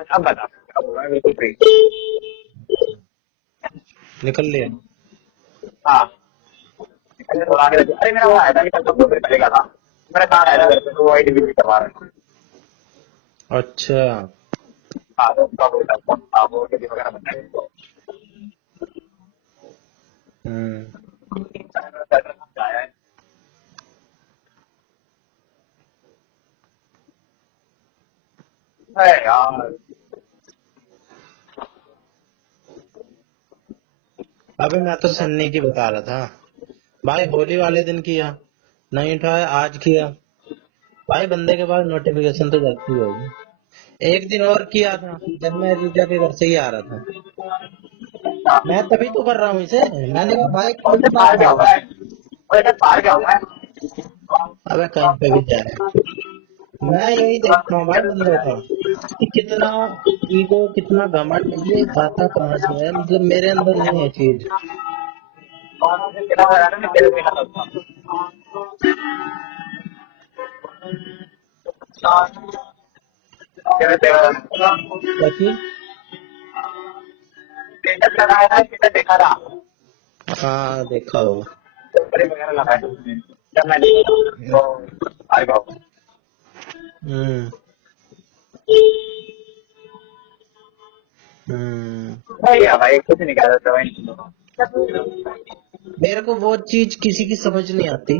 अब बता क्या बोल रहा है, बिल्कुल फ्री। निकल लिया। हाँ, मैंने बुला के रखी। अरे मेरा वो आया था कि कल तो चलेगा था, मेरा कहा आया था घर पे, तो वो आईडी भी करवा रहे हैं। अच्छा। हाँ तो उनका वो था, वो टीवी वगैरह बनता है तो हम्म। आया है। अरे यार अबे मैं तो सन्नी की बता रहा था भाई, होली वाले दिन किया, नहीं उठाया, आज किया। भाई बंदे के पास नोटिफिकेशन तो जाती होगी। एक दिन और किया था जब मैं रीजा के घर से ही आ रहा था। मैं तभी तो कर रहा हूँ इसे। मैंने कहा भाई और कौन उससे सा बाहर क्या था। हुआ है, और इधर बाहर क्या हुआ है। अबे कहीं पे भी जाए, मैं यही देखता हूँ भाई बंदों का कि कितना ईगो, कितना घमंड, ये आता कहाँ से है। मतलब मेरे अंदर नहीं है चीज। तेरा हो रहा है ना, तेरे में तेरा तेरा क्या चीज? स्टेटस लगाया था, स्टेटस देखा था, हाँ देखा हो। स्प्रे वगैरह लगाया था उसने, जब मैं देखा तो आई बाप। हम्म। हम्म। भाई यार भाई कुछ नहीं कह सकते भाई। मेरे को वो चीज किसी की समझ नहीं आती,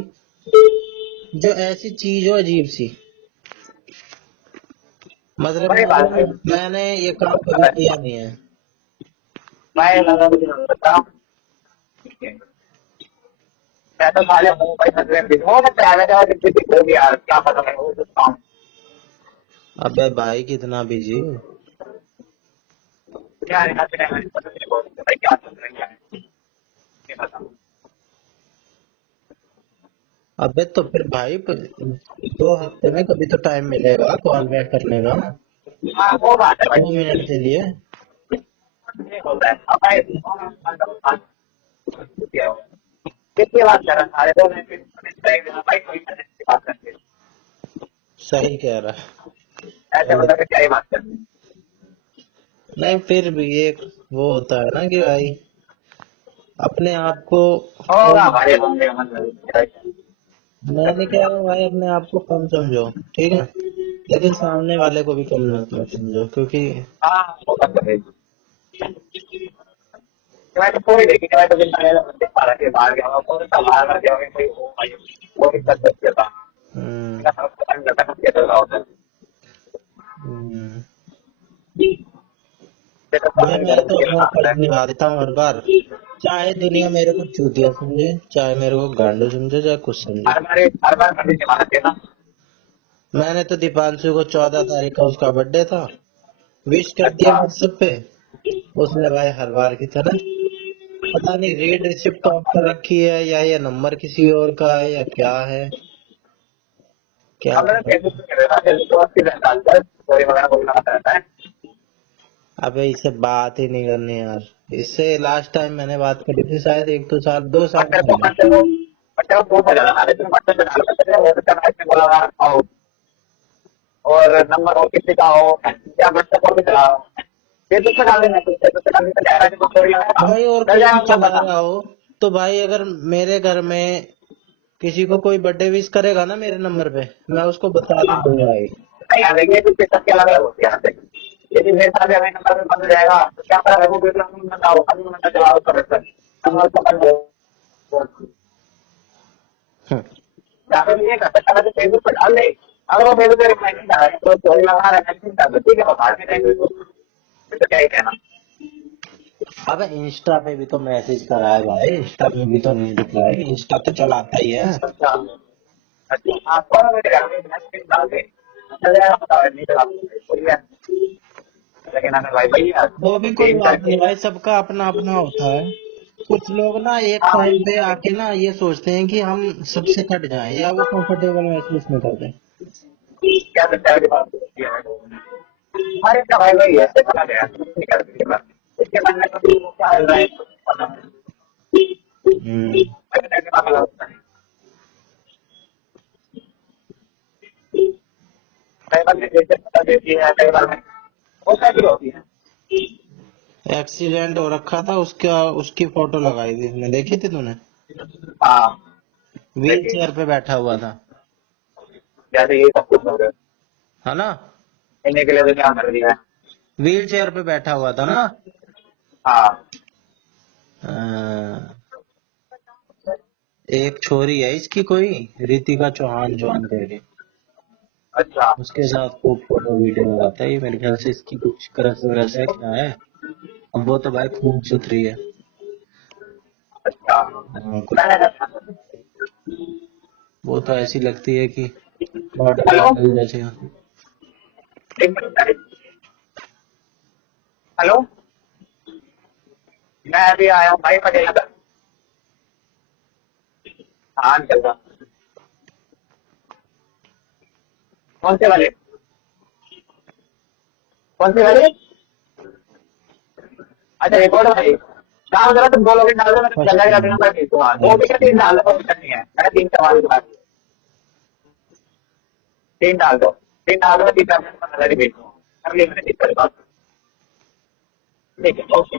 जो ऐसी चीज हो अजीब सी। मतलब भाई बात है, मैंने ये काम कभी किया नहीं है। मैं लगा मुझे नहीं पता। मैं तो खाली हूँ भाई, सच में वो मैं प्राइवेट है किसी को भी यार क्या पता, मैं वो काम अबे भाई कितना बिजी। क्या है ना, पता नहीं भाई क्या चल रहा है, नहीं पता। अबे तो फिर भाई 2 हफ्ते में कभी तो टाइम मिलेगा कॉल बैक करने का, हाँ वो बात है भाई, 2 मिनट के लिए। नहीं होता है अब भाई। कितनी बात कर रहा है, सारे तो भाई कोई बात करते हैं, सही कह रहा ऐसे है। बता के क्या ही बात करते हैं। नहीं फिर भी एक वो होता है ना कि भाई अपने आप को होगा कोई, हमारे बंदे का मतलब। मैं नहीं कह रहा हूँ भाई अपने आप को कम समझो, ठीक है, लेकिन सामने वाले को भी कम मत समझो, क्योंकि हाँ वो बात तो है। मैं तो कोई देखी, मैं तो दिन पहले देख पा रहा कि बाहर गया होगा, कौन सा बाहर गया होगा, कोई वो भाई वो भी कर सकते था, हम्म। मेरा सब पता नहीं लगता कब क्या चल रहा होता है। हम्म। देखो भाई सामने मैं घर तो में खेलना अपना आता फर्ज है। निभा देता हूँ हर बार, चाहे दुनिया मेरे को चूतिया समझे, चाहे मेरे को गांडू समझे, चाहे कुछ समझे। हर बार कर दीजिए माना चाहिए ना। मैंने तो दीपांशु को 14 तारीख का उसका बर्थडे था, विश कर दिया अच्छा व्हाट्सएप पे। उसने भाई हर बार की तरह पता नहीं रीड रिसिप्ट ऑफ कर रखी है, या ये नंबर किसी और का है, या क्या है, क्या हमने पता। फेसबुक पे कर रहा था, फेसबुक पर फिर रहता है स्टोरी वगैरह बोलना आता रहता है। अबे इससे बात ही नहीं करनी यार। इससे लास्ट टाइम मैंने बात करी थी शायद 1 2 साल 2 साल पहले। बट तेरे को फोन लगा रहा है, बट डाल सकते हैं, वो तो करना है बोला आओ, और नंबर हो किसी का हो या व्हाट्सएप पर भी चलाओ, फेसबुक पे डाल देना, फेसबुक पे डालने का क्या है, स्टोरी लगाएगा भाई और चल कोई भी जाएगा, चला पता। रहा हो तो भाई, अगर मेरे घर में किसी को कोई बर्थडे विश करेगा ना मेरे नंबर पे, मैं उसको बता भी दूंगा भाई। नहीं यार देखिए तो सबके अलग अलग होती है यहाँ पे, यदि मेरे साथ अगर नंबर में बंद हो जाएगा तो क्या पता है, वो भी बताओ अभी मैं चलाओ कर नंबर पकड़ लो, हम्म। या फिर ये कर सकता है कि फेसबुक पर डाल दे, अगर वो फेसबुक पे रिप्लाई नहीं कर रहा है तो स्टोरी लगा रहा है नहीं कर, तो ठीक है बता देते हैं, तो क्या ही कहना। अबे इंस्टा पे भी तो मैसेज करा है भाई, इंस्टा पे भी तो नहीं रिप्लाई, इंस्टा तो चलाता ही है। अच्छा अच्छा हाँ कौन मेरे घर में मैसेज डाल दे चल जाएगा, बता नहीं चला कोई है, लेकिन अगर भाई भाई वो भी कोई चेंज बात करके नहीं भाई, सबका अपना अपना होता है। कुछ लोग ना एक हाँ टाइम पे आके ना ये सोचते हैं कि हम सबसे कट जाएं, या वो कंफर्टेबल महसूस नहीं करते। क्या सकता है बात होती है हमारे क्या भाई भाई ऐसे चला गया नहीं कर सकते, इसके बाद में कभी वो क्या चल रहा है पता हम्म। नहीं। कई बार जैसे पता देती है, कई बार वो कैसी होती है? एक्सीडेंट हो रखा था उसका, उसकी फोटो लगाई थी इसने, देखी थी तूने? हाँ व्हील देखिए, चेयर पे बैठा हुआ था, जैसे ये सब कुछ हो गया है ना? इन्हीं के लिए तो क्या कर दिया है। व्हील चेयर पे बैठा हुआ था ना। हाँ अ, एक छोरी है इसकी कोई, रितिका चौहान जॉन करके, अच्छा उसके साथ खूब फोटो वीडियो लगाता है ये। मेरे ख्याल से इसकी कुछ करस वरस है, क्या है। अब वो तो भाई खूब सुथरी है। अच्छा। कुछ वो तो ऐसी लगती है कि मॉडल हेलो मॉडल जैसे। हेलो, मैं अभी आया हूँ भाई पटेल नगर। हाँ चल रहा। कौन से वाले? कौन से वाले? अच्छा रिकॉर्ड भाई, डाल दो तुम, 2 लोग डाल दो, मैं फर्स्ट जल्दी टाइम। कर दूंगा। 2 भी क्या 3 डाल दो, कोई दिक्कत नहीं है। मैंने 3 सवाल डाल, 3 डाल दो, 3 डाल दो, 3 डाल भेज दो। अगले मैंने दिक्कत बात, ठीक है ओके।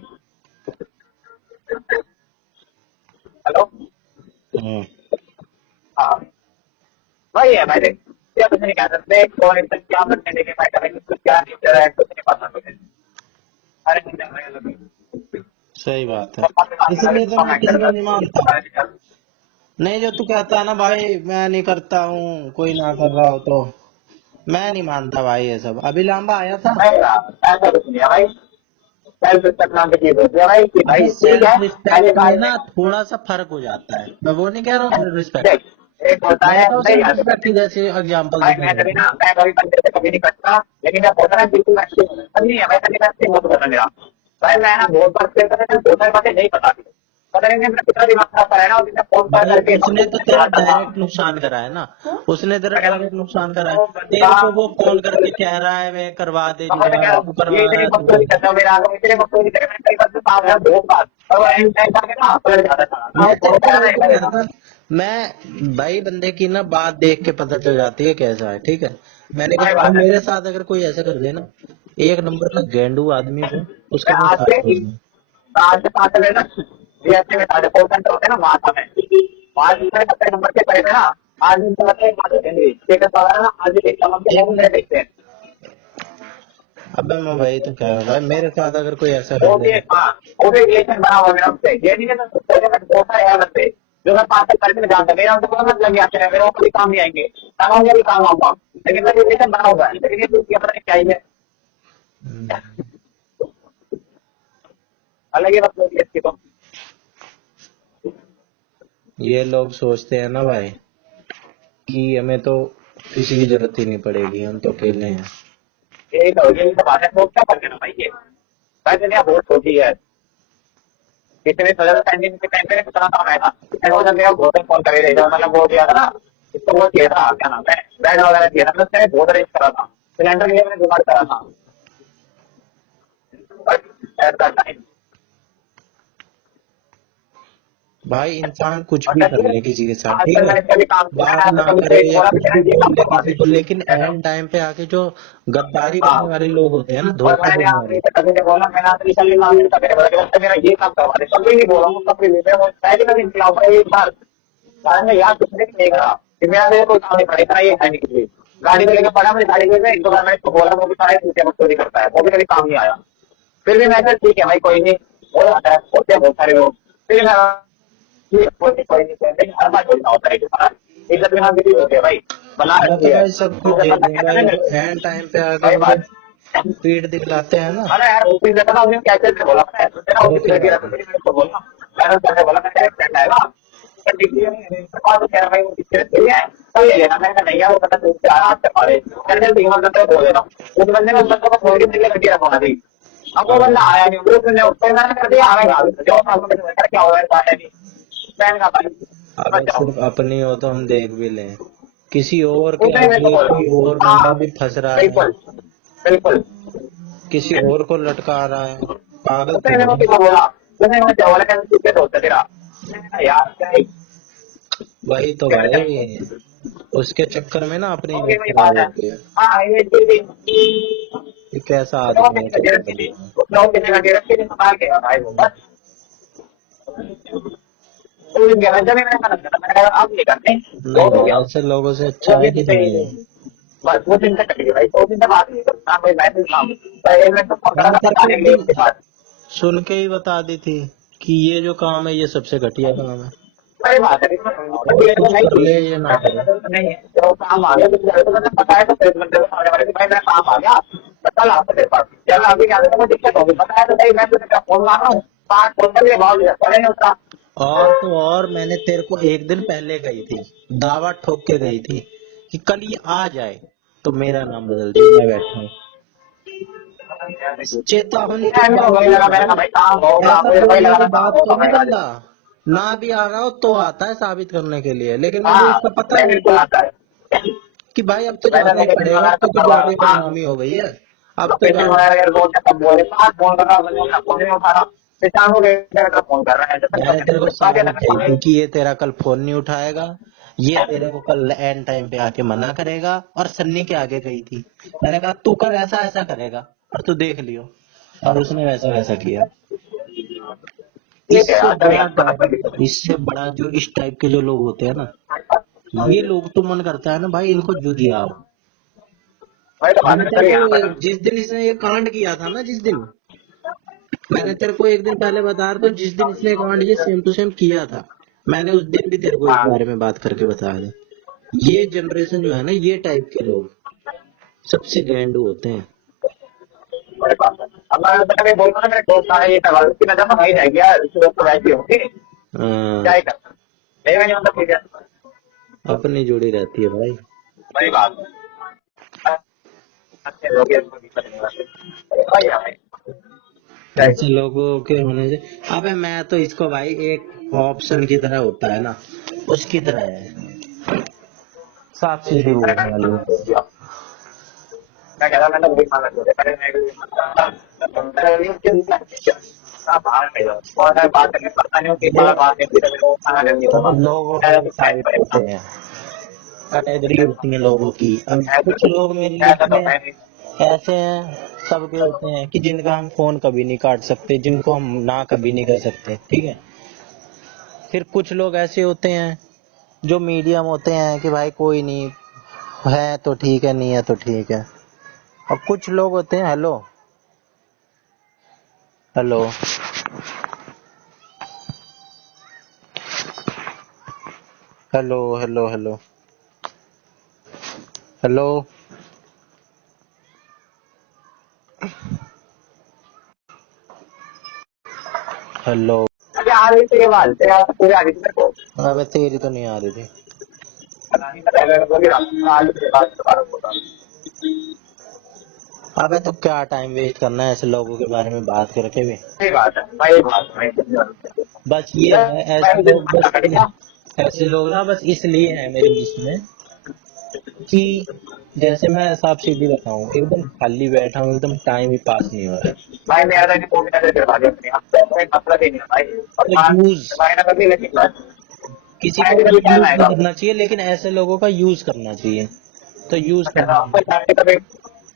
हेलो। हम्म। हाँ वही है भाई, क्या कुछ नहीं कह सकते, कौन तक क्या करने के फायदा है, कुछ क्या नेचर है, कुछ नहीं पता मुझे। अरे नहीं जान रहे सही बात है, इसलिए तो मैं किसी को नहीं मानता। नहीं, जो तू कहता है ना भाई मैं नहीं करता हूँ, कोई ना कर रहा हो तो मैं नहीं मानता भाई ये सब। अभी लांबा आया था। ऐसा कुछ नहीं है भाई, सेल्फ रिस्पेक्ट नाम की चीज होती है भाई, कि अबे भाई ठीक है सेल्फ पहले रिस्पेक्ट में बात में। ना थोड़ा सा फर्क हो जाता है, मैं वो नहीं कह रहा हूँ सेल्फ रिस्पेक्ट। देख, एक होता मैं है तो नहीं सेल्फ याद रिस्पेक्ट करने, की जैसे एग्जांपल भाई देता मैं कभी हूँ। ना, मैं कभी बंदे से कभी नहीं करता, लेकिन जब होता है बिल्कुल एक्टिव नहीं है, मैं कभी एक्टिव मत करना मेरा। भाई मैं ना बहुत बार से बहुत सारी बातें नहीं पता थी, पता नहीं मेरा कितना दिमाग खराब है ना, और जिसने फोन पर भाई करके उसने तो तेरा बुलाता था। डायरेक्ट नुकसान करा है ना, उसने तेरा मैं डायरेक्ट नुकसान करा है। वो तेरे बंदा, को वो कॉल करके कह रहा है मैं करवा दे समझ में क्या, जुगाड़, तू ये करवा रहा इतनी है मकसूदी तो। करता हूँ मेरा आगे, इतने मकसूदी करके मैं कई बार से पास है बहुत बार, और वो एंड टाइम जाके ना पलट जाता था ना, मैं वो तेरे को भरोसा वही नहीं तो कह रहा करेगा। था। मैं भाई बंदे की ना बात देख के पता चल जाती है कैसा है, ठीक है। मैंने वही कहा अब बात है। मेरे साथ अगर कोई ऐसा कर दे ना, एक नंबर का गेंडू आदमी को, मैं उसका मैं आज साथ से छोड़ दूँ। 5 से 5 ना बीएससी में 4% होते हैं ना, वहां था मैं, वहां से 70 नंबर के पड़े थे ना। आज भी समझते हैं बात होती है स्टेटस वगैरह ना, आज भी देखता हूँ कि एक वो मेरे मिनट। देखते हैं। अबे मैं वही तो कह रहा था, मेरे साथ अगर कोई ऐसा कर वो दे भी ना। हाँ, वो भी रिलेशन बना हुआ मेरा उससे, ये नहीं है ना पहले मैं धोखा है बंदे, जो मैं 5 तक करके में जानता, मेरा उनसे कोई मत लग जाते हैं, मेरे को कभी काम नहीं आएंगे, तब होंगे भी काम आऊंगा, लेकिन मेरा रिलेशन बना हुआ है, लेकिन ये चीज पता नहीं क्या ही है। अलग ही बात होती है इसकी तो। ये लोग सोचते हैं ना भाई कि हमें तो किसी की जरूरत ही नहीं पड़ेगी, हम तो अकेले हैं। यही तो बात है, वो क्या कर देना भाई ये, भाई दुनिया बहुत छोटी है। कितने सदर पेंडिंग के टाइम पे कितना काम आया था, वो जब मेरा बहुत फोन कर रही थी, मतलब वो दिया था ना, इसको वो किया था, क्या नाम है, बेड वगैरह दिया था, तो उसने बहुत अरेंज करा था, सिलेंडर के लिए मैंने जुगाड़ करा था, बट एट द टाइम, भाई इंसान कुछ और भी कर देखिए ले किसी के साथ, ठीक आजकल है। मैंने कभी काम किया बात है तो ना कभी तो करे एक या बोला कुछ कि भी ये बोल काम ले करवा किसी को, दे, लेकिन एंड टाइम पे आके जो गद्दारी हाँ। करने वाले लोग होते हैं ना, और धोखा मैंने देने आखिरी वाले। से कभी ने बोला, मैंने आखिरी साल में आखिरी तक बोला कि बस मेरा ये काम करवा दे, कभी नहीं बोला हूँ, कभी नहीं, मैं वो पहले कभी नहीं खिलाऊंगा एक साल, कारण में यार कुछ नहीं करा कि मैं मेरे को काम नहीं पड़ेगा, ये है नहीं कुछ भी। गाड़ी को लेकर पड़ा, मुझे गाड़ी में 1-2 बार मैंने इसको बोला, वो भी सारे चीजें मजदूरी करता है, वो भी कभी काम नहीं आया, फिर भी मैं ठीक है भाई कोई नहीं, हो जाता है, होते हैं बहुत सारे लोग, फिर मैं कोई नहीं कहते, हर बार बोलना होता है कि हाँ, इज्जत में हम किसी होती है भाई, बना मैं रखी तो है, भाई सब कुछ मुझे दे पता दूंगा, कहते हैं ये मेरे जो को, एंड टाइम पे आके वही मुझे बात। पीठ दिखलाते हैं ना। अरे यार उसी जगह ना उन्हें कैसे से बोला, मैं तेरा वो उसी क्या लगी बात रहता है। मेरी, मेरे को बोला, मैंने उससे बोला मैं तेरे फ्रेंड आएगा, तो डिग्री नहीं तो कह रहा भाई वो किसके लिए है, तो ये लेना, मैंने कहा नहीं यार वो पता चल के आ रहा है हमारे करने से हिम्मत करते बोल देना, उस बंदे ने उस बंदे को छोड़ के निकले घटिया होना दी, अब वो बंदा आया नहीं, उसने उसने मैंने कर दिया आएगा, जो क्या हुआ है आया नहीं, मैंने कहा भाई अबे बचाओ, सिर्फ अपनी हो तो हम देख भी लें, किसी और के उसने मेरे को आगे बोला, कोई और बंदा हाँ भी फंस रहा है, बिल्कुल बिल्कुल, किसी और को लटका रहा है, पागल उसने मेरे थोड़ी को है। क्या बोला, उसने मुझे बोला कैसे चुप होता है तेरा, मैंने कहा यार क्या है, वही तो कहना भाई, चाहिए, उसके चक्कर में ना अपनी ओके इज्जत वही खराब बात है, होती है। हाँ ये चीज कि कैसा तो आदमी है, क्या कर रहा है। लोग की जगह गिरफ्त नहीं संभाल के भाई वो बस तो जब भी मैंने मना करा मैंने कहा आप ये करते नहीं बहुत हो भाई, गया ऐसे लोगों से अच्छा वो है भी कि सही भाई, बस वो दिन तक कटी भाई 2 दिन तक बात नहीं करता कोई मैसेज ना पहले मैं तो पकड़ा मैंने था तेरे को बताने एक के लिए दिन उसके बाद सुन के ही बता दी थी कि ये जो काम है ये सबसे घटिया काम है। सही बात है और इसमें तो कुछ नहीं कर थी ले या ना करे। तो नहीं है तो काम आ गया तो मैंने बताया तो फिर मतलब सामने वाले को भाई मेरा काम आ गया तो कल आपको तेरे पास चल अभी क्या तो दिक्कत होगी बताया तो नहीं मैं तुझे फोन मार रहा हूँ 5 फोन कर लिए भाग गया पहले नहीं होता और तो और मैंने तेरे को एक दिन पहले कही थी, दावा ठोक के गई थी कि कल ये आ जाए तो मेरा नाम बदल दी, मैं बैठा हूँ। चेतावनी के मैं वही लगा बावजूद मैंने कहा भाई, भाई काम होगा ऐसा मुझे वही बोलने लगा के मैं काम बाद तो होगा नहीं भाई आज बंदा ना भी आ रहा हो तो आता है साबित करने के लिए, लेकिन मुझे हाँ इसका पता नहीं है बिल्कुल आता है कि भाई अब तो मैंने जाना ही नहीं पड़ेगा, अब लगा तो सब कुछ करवा ज्यादा ही हाँ बदनामी हो गई है। अब तो तो पीछे जान, वाला यार वो क्या बोले 5 फोन कर रहा हूँ मैंने अपना फोन नहीं उठा रहा पहचान हो गया का फोन कर रहा है जब मैंने तेरे को तक आगे साबित तक की फोन थी कि ये तेरा कल फोन नहीं उठाएगा, ये तेरे को कल एंड टाइम पे आके मना करेगा, और सन्नी के आगे गई थी। मैंने कहा तू कल ऐसा ऐसा करेगा और तू देख लियो, और उसने वैसा वैसा किया। ठीक है इससे यार चल बड़ा यार मतलब कोई दिक्कत डर, इससे बड़ा जो इस टाइप के जो लोग होते हैं ना, ये नहीं लोग तो मन करता है ना भाई इनको जुदिया। वही तो बात मैंने है तेरे चल को यहाँ पर जिस दिन इसने ये कांड किया था ना, जिस दिन मैंने तेरे को एक दिन पहले बता रहा था, जिस दिन इसने कांड ये सेम टू सेम किया था, मैंने उस दिन भी तेरे को इस हाँ बारे में बात करके बताया था। ये जनरेशन जो है ना, ये टाइप के लोग सबसे गैंडू होते हैं। बड़े बात है अब मैं बोलता ना मेरे दोस्त आ ये करवा उसकी नजर में वही रह गया इसलिए तो वैसी होगी क्या ही करता नहीं मैंने मतलब ठीक है अपनी जुड़ी रहती है भाई। वही बात है अच्छे लोग हैं कोई दिक्कत नहीं होती वही है भाई क्या ऐसे लोगों के होने से, अबे मैं तो इसको भाई एक ऑप्शन की तरह होता है ना, उसकी तरह है, साफ सीधी बोलने वाले को। ही मैं कह रहा मैं तो वही मांगा था पहले मैं बाहर में जाओ और बात करने पता नहीं कि बार देख, बात नहीं मेरे को खाना नहीं होगा लोगों के ऐसा दो कुछ साइड होते हैं, कैटेगरी होती है लोगों की। अब कुछ लोग मेरी लिस्ट ऐसा तो में है नहीं ऐसे हैं, सबके होते हैं कि जिनका हम फोन कभी नहीं काट सकते, जिनको हम ना कभी नहीं कर सकते, ठीक है। फिर कुछ लोग ऐसे होते हैं जो मीडियम होते हैं कि भाई कोई नहीं है तो ठीक है, नहीं है तो ठीक है। अब कुछ लोग होते हैं, hello hello hello hello hello hello hello. अरे आ रही थी ये बात तेरा पूरे आ रही थी मेरे को अबे तेरी तो नहीं आ रही थी। पता नहीं पहले मैं बोल रहा आज के बाद दोबारा बोल अबे तो क्या टाइम वेस्ट करना है ऐसे लोगों के बारे में बात करके भी। सही बात है वही बात है बस ये है, ऐसे मैं दिन लोग खाना बस, करेगा ऐसे लोग ना बस इसलिए हैं मेरी लिस्ट में कि जैसे मैं साफ सीधी बताऊं, एकदम खाली बैठा हूँ, एकदम टाइम ही पास नहीं हो रहा है, भाई मेरा तो फोन नजर करवा दिया अपने आप तो कोई मतलब ही नहीं है भाई और तो बात यूज, भाई ना कभी लेकिन बस किसी को आएगी कभी टाइम यूज नहीं आएगा करना चाहिए, लेकिन ऐसे लोगों का यूज करना चाहिए, तो यूज मैं कह रहा करना हूँ आपको कभी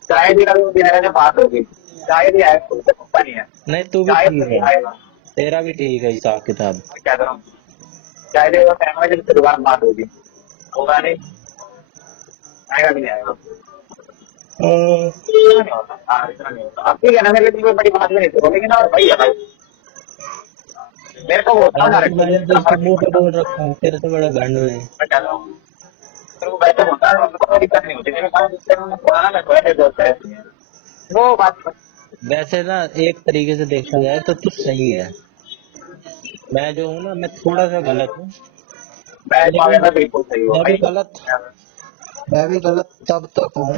शायद ही कभी मेरे से बात होगी शायद ही आएगा कुछ तो पता नहीं है नहीं। तू भी शायद ठीक कभी है, आएगा तेरा भी ठीक है हिसाब किताब। मैं कह रहा हूँ शायद ही वो टाइम में जब दोबारा बात होगी होगा नहीं आएगा भी नहीं आएगा इतना नहीं होता हाँ इतना नहीं होता अब ठीक है ना मेरे लिए कोई बड़ी बात भी नहीं थी लेकिन और वही है भाई मेरे को होता अरे तो डायरेक्ट मैंने तो इतना इसको फर्क नहीं मुंह पे पड़ता बोल रखा है, तेरे से बड़ा गंड में। मैं कह रहा हूँ फिर वो वैसे होता है उनको कोई दिक्कत नहीं होती मेरे पास जिससे उन्होंने पुराना मैं पहले दोस्त है वो बात वैसे ना एक तरीके से देखा जाए तो तू सही है, मैं जो हूँ ना मैं थोड़ा सा गलत हूँ, मैं मामले लेकिन में बिल्कुल सही हूँ मैं भी भाई गलत मैं भी गलत तब तक हूँ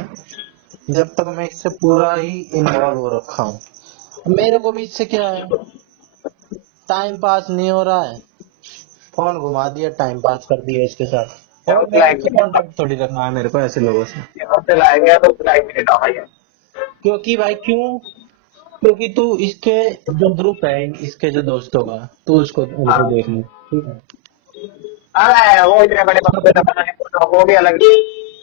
जब तक मैं इससे पूरा ही इन्वॉल्व हो रखा हूँ। मेरे को भी इससे क्या है, टाइम पास नहीं हो रहा है, फोन घुमा दिया, टाइम पास कर दिया इसके साथ, और उससे मेरे लाइक से कॉन्टेक्ट थोड़ी रखना है मेरे को ऐसे लोगों से। उससे लाइक गया तो उससे लाइक नहीं देता भाई क्योंकि भाई क्यों, क्योंकि तू इसके जो ग्रुप है, इसके जो दोस्तों का, तू उसको उनको हाँ देख ले, ठीक है। अरे वो इतने बड़े बंदे का पता नहीं वो भी अलग है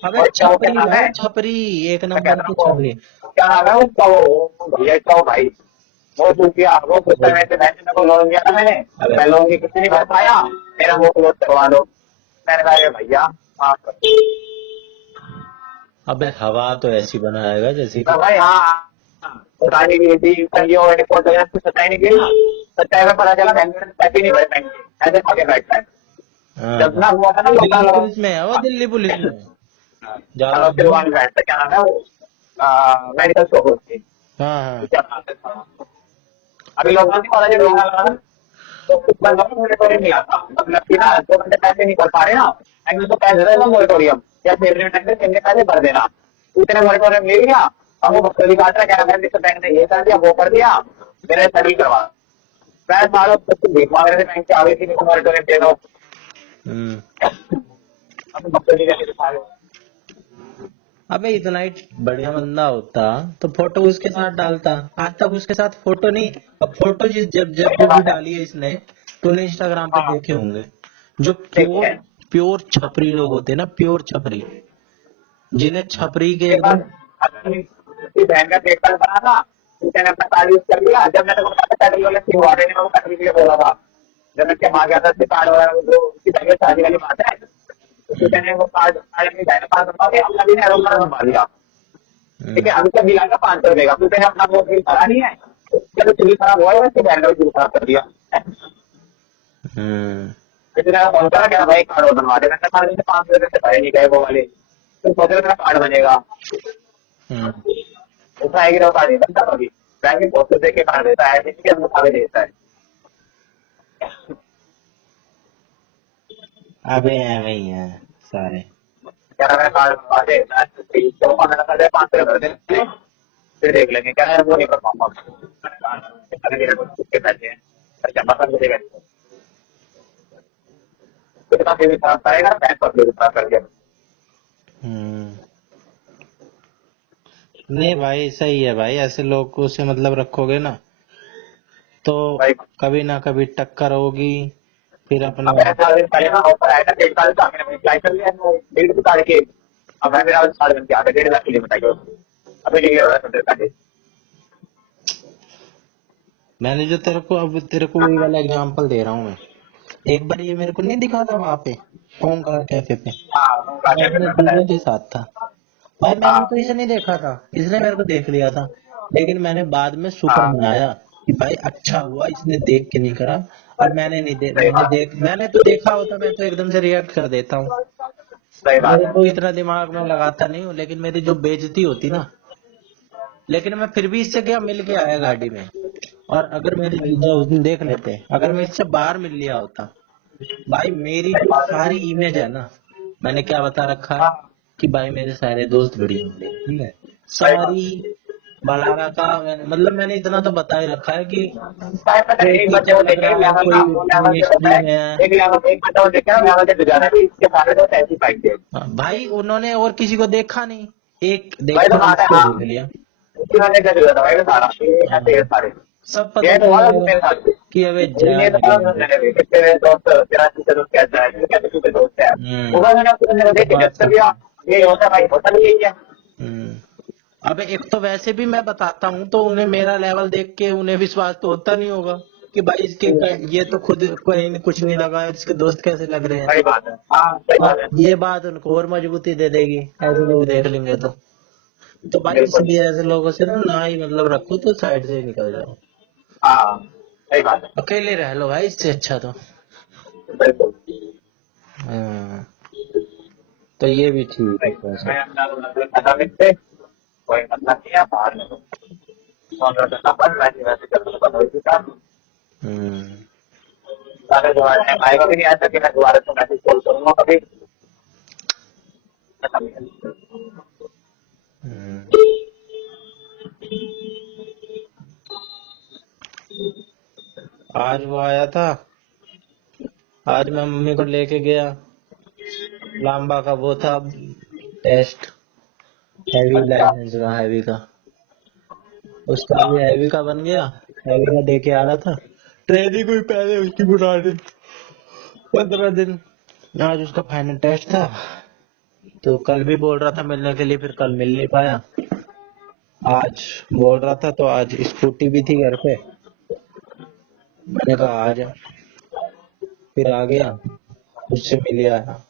अबे और क्या वो क्या छपरी नाम है, भाई, छपरी, एक मैं कह नंबर रहा की हूँ वो, छपरी। क्या नाम है उसका, वो भैया का वो भाई, वो तू किया वो कुछ बोल। समय से बैंक में को लोन दिया था मैंने, अबे मैं लोन की किस्त नहीं भर पाया, मेरा वो क्लोज करवा दो। मैंने कहा, "अरे भैया माफ कर दो।" अबे हवा तो ऐसी बनाएगा जैसे तो कि भाई हाँ, पुरानी की थी संगी और रिपोर्ट वगैरह कुछ सच्चाई निकली ना, सच्चाई में पता चला बैंक में पैसे नहीं भरे, बैंक के ऐसे खा के बैठता है। हाँ जब ना हुआ था ना दिल्ली लॉकडाउन, पुलिस में है वो, दिल्ली पुलिस में ज्यादा चलो फिर नहीं। वहां बैठता, क्या नाम है वो, मेडिकल शॉप उसकी, हाँ हाँ। क्या नाम है, अभी लॉकडाउन नहीं पता, जब लॉकडाउन लगा था, तो कुछ मतलब मोरिटोरियम नहीं आता, मतलब कि ना 2 घंटे पैसे नहीं कर पा रहे ना, बैंक में तो पैसे दे दो मोरिटोरियम, या फेवरेट बैंक में 3 पैसे भर देना, इतने मोरिटोरियम ले लिया। अब वो बकरी काट रहा, क्या बैंक बैंक ने ये कर दिया वो कर दिया, मेरे सेटल करवा, मैं सारा कुछ भीख मांग रहे थे बैंक के आगे, थी मोरिटोरियम दे दो, हम्म। अब बकरी कैसे दिखा रहे हो। अबे इतना ही बढ़िया बंदा होता तो फोटो उसके साथ डालता। आज तक उसके साथ फोटो नहीं। अब फोटो जिस जब जब ये जो भी बात है। डाली है इसने, तूने इंस्टाग्राम पे हाँ देखे होंगे। जो देखिए, प्योर प्योर छपरी लोग होते हैं ना, प्योर छपरी, जिन्हें छपरी के ये एकदम। बात, अपनी उसकी बहन का पेट पर बना था, उसने अपना कार्ड यूज कर लिया, जब मैंने बोला था पेट्रोल वाले सिंह वाले ने वो करने के लिए बोला था, जब मैं वहां गया था उसके कार्ड वगैरह जो उसकी बहन की शादी वाली बात है, उसके हम्म, मैंने वो कार्ड कार्ड अपनी बहन के पास बनवा के अपना भी एरोप्लेन बनवा लिया। ठीक हम्म, है, अभी तक बिल आएगा 500 रुपए का, क्योंकि मैंने अपना वो बिल भरा नहीं है, जब बिल खराब हुआ है उसकी बहन का भी बिल खराब कर दिया। हम्म, फिर मैंने फोन करा, क्या भाई कार्ड और बनवा दे, मैंने कहा 500 रुपए से भरे नहीं गए वो वाले, तो सोच रहे मेरा कार्ड बनेगा, हम्म। ऐसा आएगी तो कार्ड नहीं बनता कभी, बैंक बहुत देख के कार्ड देता है, किसी के मुताबिक देता है। अबे ऐਵੇਂ ही है सारे। कह रहा मेरा कार्ड बनवा दे, तो 15 500 भर दे, फिर देख लेंगे, कह रहा है वो नहीं कर पाऊंगा, कितने मेरे को कितने पैसे हैं, खर्चा पता मिलेगा, कितना फिर खराब करेगा, बैंक पर फिर खराब करके। हम्म। नहीं भाई सही है भाई, ऐसे लोगों से मतलब रखोगे ना तो भाई कभी ना कभी टक्कर होगी। फिर अब अपना। ऐसा दिन पहले ना ऑफर आया था 1.5 साल का, मैंने अप्लाई कर लिया, 1.5 साल के, अब मैं मेरा साल बन के आता 1.5 लाख किलोमीटर, अभी नहीं हो रहा है 15 मैंने जो तेरे को अब तेरे को वही वाला एग्जांपल दे रहा हूँ मैं। एक बार ये मेरे को नहीं दिखा था वहां पे ओमकार कैफे पे, हाँ मैं अपने दूल्हे के साथ था। भाई मैंने तो हाँ इसे नहीं देखा था, इसने मेरे को देख लिया था। लेकिन मैंने बाद में शुक्र हाँ, मनाया कि भाई अच्छा हुआ इसने देख के नहीं करा। और मैंने नहीं दे सही बात है, मैंने तो देखा होता, मैं तो एकदम से रिएक्ट कर देता हूँ। सही बात मेरे है। को इतना दिमाग में लगाता नहीं हूँ, लेकिन मेरी जो बेइज्जती होती ना, लेकिन मैं फिर भी इससे क्या मिल के आया गाड़ी में। और अगर मेरे जीजा उस दिन देख लेते, अगर मैं इससे बाहर मिल लिया होता, भाई मेरी सही जो बात सारी है। इमेज है ना, मैंने क्या बता रखा है हाँ, कि भाई मेरे सारे दोस्त वीडियो में देख, ठीक है, सही बात सारी बढ़ाना का मतलब मैंने इतना तो बता ही रखा है कि है। भाई पता है, कोई एक बच्चे टीचर को लग देखे रहा है, लेवल कोई ना, वो लेवल से होता मिनिस्ट्री है, में है। एक लेवल एक बच्चा को देखे ना लेवल से गुजारा है, इसके सारे दोस्त ऐसी बाइक थे। हाँ, भाई उन्होंने और किसी को देखा नहीं, एक भाई तो देखा बात है, इसको हाँ, देख लिया। उसकी वजह से गुजरा था भाई वो सारा, ये ऐसे हाँ, है सारे, सब पता ये तो चल हुआ जाएगा मेरे साथ भी। कि अबे मुझे जा नहीं पता गया। मैंने भी कि तेरे दोस्त, तेरा टीचर दोस्त कैसा है, तेरे कैसे टीचर दोस्त है, वो मैंने उसको मैंने देख के बात जज कर तो। लिया, ये होता है भाई, होता भी यही है। हम्म। अबे एक तो वैसे भी मैं बताता हूँ तो उन्हें मेरा लेवल देख के उन्हें विश्वास तो होता नहीं होगा कि भाई ये तो खुद कोई कुछ नहीं लगा, इसके दोस्त कैसे लग रहे हैं। सही बात है, हाँ सही बात और है, ये बात उनको और मजबूती दे देगी, ऐसे लोग देख लेंगे तो भाई बिल्कुल, इसलिए ऐसे लोगों से ना ही मतलब रखो, तो साइड से ही निकल जाओ। हाँ सही बात है, अकेले रह लो भाई, इससे अच्छा तो। बिल्कुल। हाँ, तो ये भी ठीक है वैसे। मैं अपना मतलब खाता मिलते, कोई मतलब नहीं है बाहर में, फोन करता पर वैसे वैसे करना बंद हो चुका, हम्म, सारे दोबारा टाइम आएगा भी नहीं, ऐसा कि मैं दोबारा से मैसेज कॉल करूंगा कभी, खत्म है। हम्म। आज वो आया था, आज मैं मम्मी को लेके गया, लांबा का वो था टेस्ट, हैवी अच्छा, लाइसेंस का, हैवी का। उसका भी हैवी का बन गया, हैवी का दे के आ रहा था। ट्रेनिंग हुई पहले उसकी पुरानी 15 दिन। आज उसका फाइनल टेस्ट था। तो कल भी बोल रहा था मिलने के लिए, फिर कल मिल नहीं पाया। आज बोल रहा था तो आज स्कूटी भी थी घर पे, मैंने कहा आ जा, फिर आ गया, उससे मिल आया।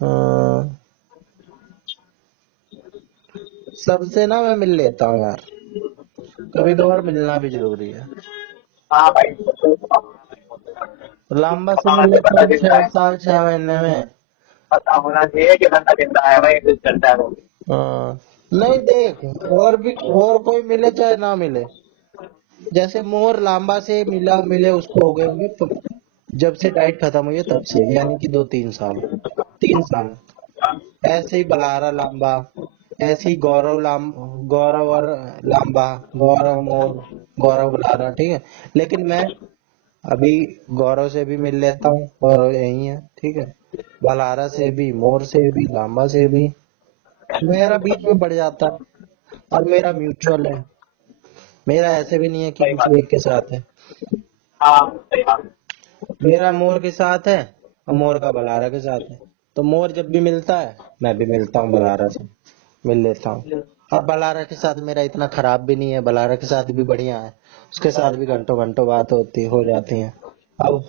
हाँ, सबसे ना मैं मिल लेता हूँ यार, कभी कभार मिलना भी जरूरी है। हाँ भाई, लंबा से मिल समाज से लेता पता हूँ चलता है, 6 साल 6 महीने में। पता होना चाहिए कि बंदा जिंदा है भाई, कुछ करता है वो। हाँ, नहीं देख, और भी और कोई मिले चाहे ना मिले, जैसे मोर लांबा से मिला मिले उसको हो गए होंगे तो जब से डाइट खत्म हुई है तब से, यानी कि 2 3 साल, 3 साल। ऐसे ही बलारा लांबा, ऐसे ही गौरव और लांबा, गौरव मोर, गौरव बलारा, ठीक है। लेकिन मैं अभी गौरव से भी मिल लेता हूँ, गौरव यही है, ठीक है। बलारा से भी, मोर से भी, लांबा से भी, मेरा बीच में पड़ जाता है। और मेरा म्यूचुअल है, मेरा ऐसे भी नहीं है कि सही किसी बात। एक के साथ है। हाँ सही बात। मेरा मोर के साथ है और मोर का बलारा के साथ है, तो मोर जब भी मिलता है मैं भी मिलता हूँ बलारा से, मिल लेता हूँ। और बलारा के साथ मेरा इतना खराब भी नहीं है, बलारा के साथ भी बढ़िया है, उसके साथ भी घंटों घंटों बात होती हो जाती है। अब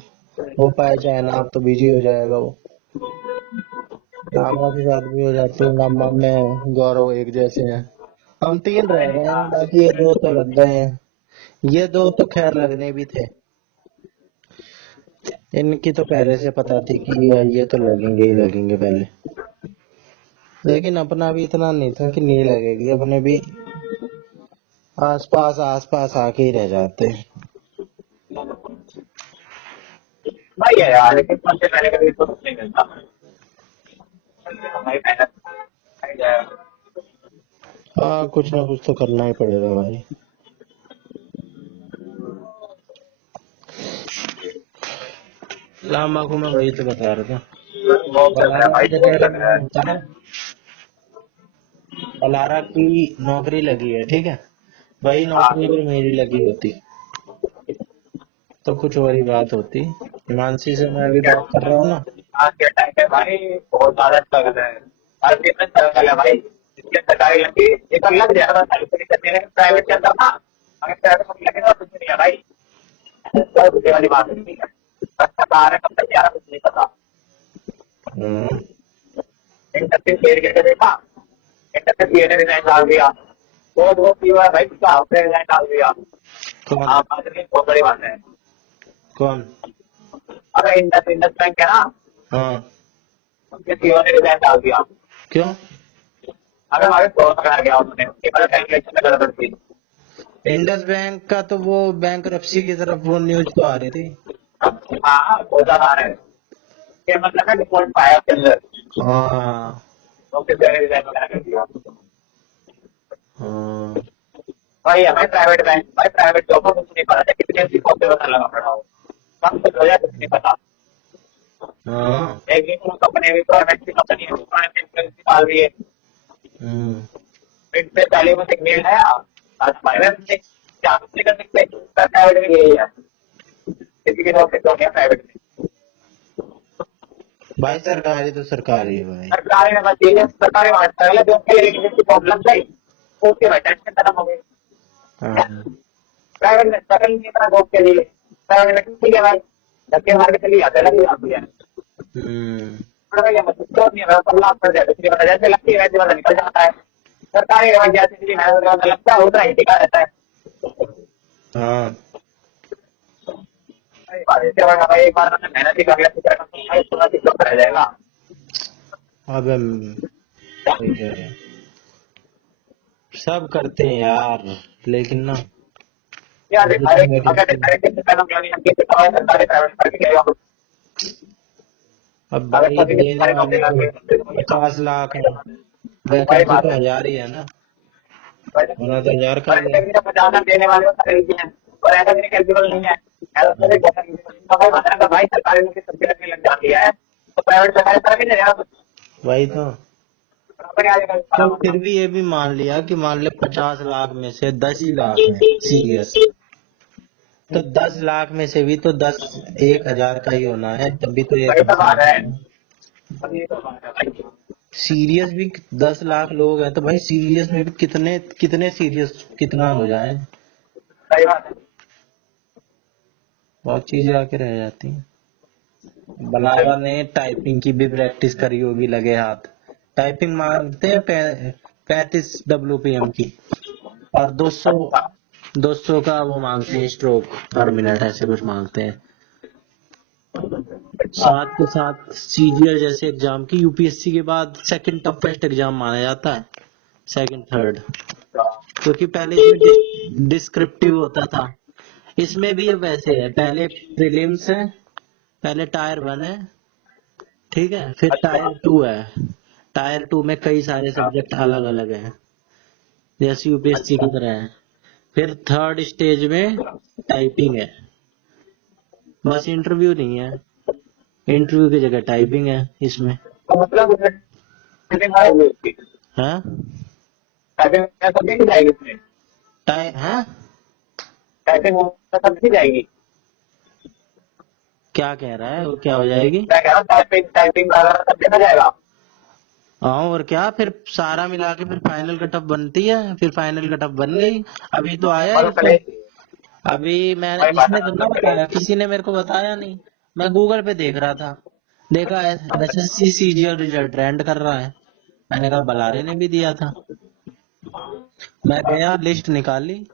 हो पाए चाहे ना, अब तो बिजी हो जाएगा वो। लांबा के साथ भी हो जाती है, लांबा में गौरव एक जैसे हैं। हम 3 रह गए हैं, बाकी ये 2 तो लग गए हैं। ये 2 तो खैर लगने भी थे, इनकी तो पहले से पता थी कि ये तो लगेंगे ही लगेंगे पहले। लेकिन अपना भी इतना नहीं था कि नहीं लगेगी, अपने भी आस पास आके ही रह जाते। भाई है यार, लेकिन सबसे पहले कभी तो कुछ नहीं मिलता हमारी मेहनत नहीं जाएगा। हाँ, कुछ ना कुछ तो करना ही पड़ेगा भाई। लामा को मैं वही तो बता रहा था, बहुत लग रहा है बलारा भाई, की बहुत जगह लग रहा है। होता है, बलारा की नौकरी लगी है, ठीक है। वही हाँ, नौकरी अगर मेरी लगी होती तो कुछ और ही बात होती। हिमांशी से मैं अभी क्या बात कर रहा हूँ ना। आज के टाइम पे भाई बहुत ज्यादा स्ट्रगल है, हर चीज में स्ट्रगल है भाई। इसके सरकारी लगी एक लग जाएगा, प्राइवेट चलता था, अगर प्राइवेट में लगेगा कुछ नहीं है भाई। दूसरी वाली बात नहीं है, बच्चा कहाँ है, कब तक जा रहा कुछ नहीं पता। हम्म, इंडस्ट्री क्लियर करके देखा, इंडस्ट्री क्लियर ने रिजाइन डाल दिया, वो दोस्त की हुआ भाई, उसका आपने रिजाइन डाल दिया। कौन आप बहुत बड़ी बात है। कौन? अगर इंडस बैंक है ना, हाँ, उसके सीईओ ने रिजाइन डाल दिया। क्यों? अगर हमारे फ्रॉड पकड़ा गया उन्होंने, उसके बाद कैलकुलेशन में गड़बड़ थी। इंडस बैंक का तो वो बैंकरप्सी की तरफ वो न्यूज तो आ रही थी। हाँ बहुत ज्यादा आ रहा है, ये मतलब है डिफॉल्ट पाया के अंदर, हाँ, तो फिर पहले रिजाइन वगैरह कर दिया। हाँ, भाई हमें प्राइवेट बैंक, भाई प्राइवेट जॉब का कुछ नहीं पता था, कितने ऐसी कॉपी बता लगा पड़ा हो, कम कुछ हो जाए कुछ नहीं पता। हाँ, एक दिन को कंपनी भी प्राइवेट की कंपनी है, उसने इन्फ्लुएंस निकाल रही है। हम्म, फिर से पहले मुझे एक मेल आया, आज हमारे में क्या कुछ नहीं कर सकते, प्राइवेट में यही है, किसी की नौकरी तो है प्राइवेट में। भाई सरकारी तो सरकारी है भाई। सरकारी में बस ये है, सरकारी में पहले जॉब के लिए किसी प्रॉब्लम नहीं, उसके बाद टेंशन खत्म हो गई। हाँ, प्राइवेट में सकल नहीं था जॉब के लिए, प्राइवेट में ठीक है भाई, धक्के मार के चली जाते लगी जाती है। हम्म, भैया मतलब जॉब नहीं है, पर लाभ पड़ जाए, दूसरी बात जैसे लगती है वैसे बात निकल जाता है। सरकारी में जैसे जितनी मेहनत लगता है उतना ही टिका रहता है। हाँ, इसके बाद भाई एक बार मेहनत ही कर लिया, थोड़ा दिक्कत रह जाएगा। अब वही कह रहे हैं। सब करते हैं यार, लेकिन ना यार जैसे अरे मेरी अगर डायरेक्ट कदम लेनी है तो सरकारी प्राइवेट करके क्या होगा? अब अगर भाई सभी के देने सरकारी नौकरी वाले तो लगे 50 लाख है, वही वैकेंसी बात तो है। 1000 ही है ना, होना तो 1000 का और ही ऐसे है। भी 50 देने वाले खरीदते हैं, और ऐसा भी कैलकुलेबल नहीं है। ऐसा भी भाई सरकारी नौकरी सबके लगने लग जाती है, तो प्राइवेट सरकारी तरह भी नहीं रहेगा कुछ, वही तो। बराबर आ जाएगा सारा तो मामला। फिर भी ये भी मान लिया कि मान ले 50 लाख में से 10 ही लाख है सीरियस, तो 10 लाख में से भी तो 1,000 का ही होना है, तभी तो ये वही तो बात है। कंपनी। वही तो बात है भाई। सीरियस भी 10 लाख लोग हैं, तो भाई सीरियस में भी कितने कितने सीरियस कितना हो जाए, सही बात है। बहुत चीजें आके रह जाती हैं। बनावा ने टाइपिंग की भी प्रैक्टिस करी होगी लगे हाथ। टाइपिंग मांगते हैं 35 WPM की, और 200 अच्छा 200 का वो मांगते हैं स्ट्रोक पर मिनट, ऐसे कुछ मांगते हैं। अच्छा साथ के साथ सीजीएल जैसे एग्जाम की यूपीएससी के बाद सेकंड टफेस्ट एग्जाम माना जाता है, सेकंड थर्ड, अच्छा। क्योंकि पहले इसमें डिस्क्रिप्टिव होता था, इसमें भी अब वैसे है, पहले प्रीलिम्स है, पहले टायर 1 है, ठीक है, फिर अच्छा टायर 2 है, टायर 2 में कई सारे अच्छा सब्जेक्ट अलग अलग हैं, जैसे यूपीएससी की अच्छा तरह है। फिर थर्ड स्टेज में टाइपिंग है, बस इंटरव्यू नहीं है, इंटरव्यू की जगह टाइपिंग है इसमें। तो मतलब टाइपिंग आएगी उसकी। है टाइपिंग सब भी जाएगी उसमें। टाइप है, टाइपिंग सब भी जाएगी। क्या कह रहा है, वो क्या हो जाएगी? मैं कह रहा हूँ टाइपिंग टाइपिंग वगैरह सब देखा जाएगा। हाँ, और क्या, फिर सारा मिला के फिर फाइनल कटअप बनती है, फिर फाइनल कटअप बन गई। अभी तो आया है मतलब इसका, पहले अभी मैंने वही बात है इसने ना, तो ना मतलब पहले। बताया, किसी ने मेरे को बताया नहीं, मैं गूगल पे देख रहा था, देखा एसएससी सीजीएल रिजल्ट ट्रेंड कर रहा है, मैंने कहा बलारे ने भी दिया था, मैं गया लिस्ट निकाली,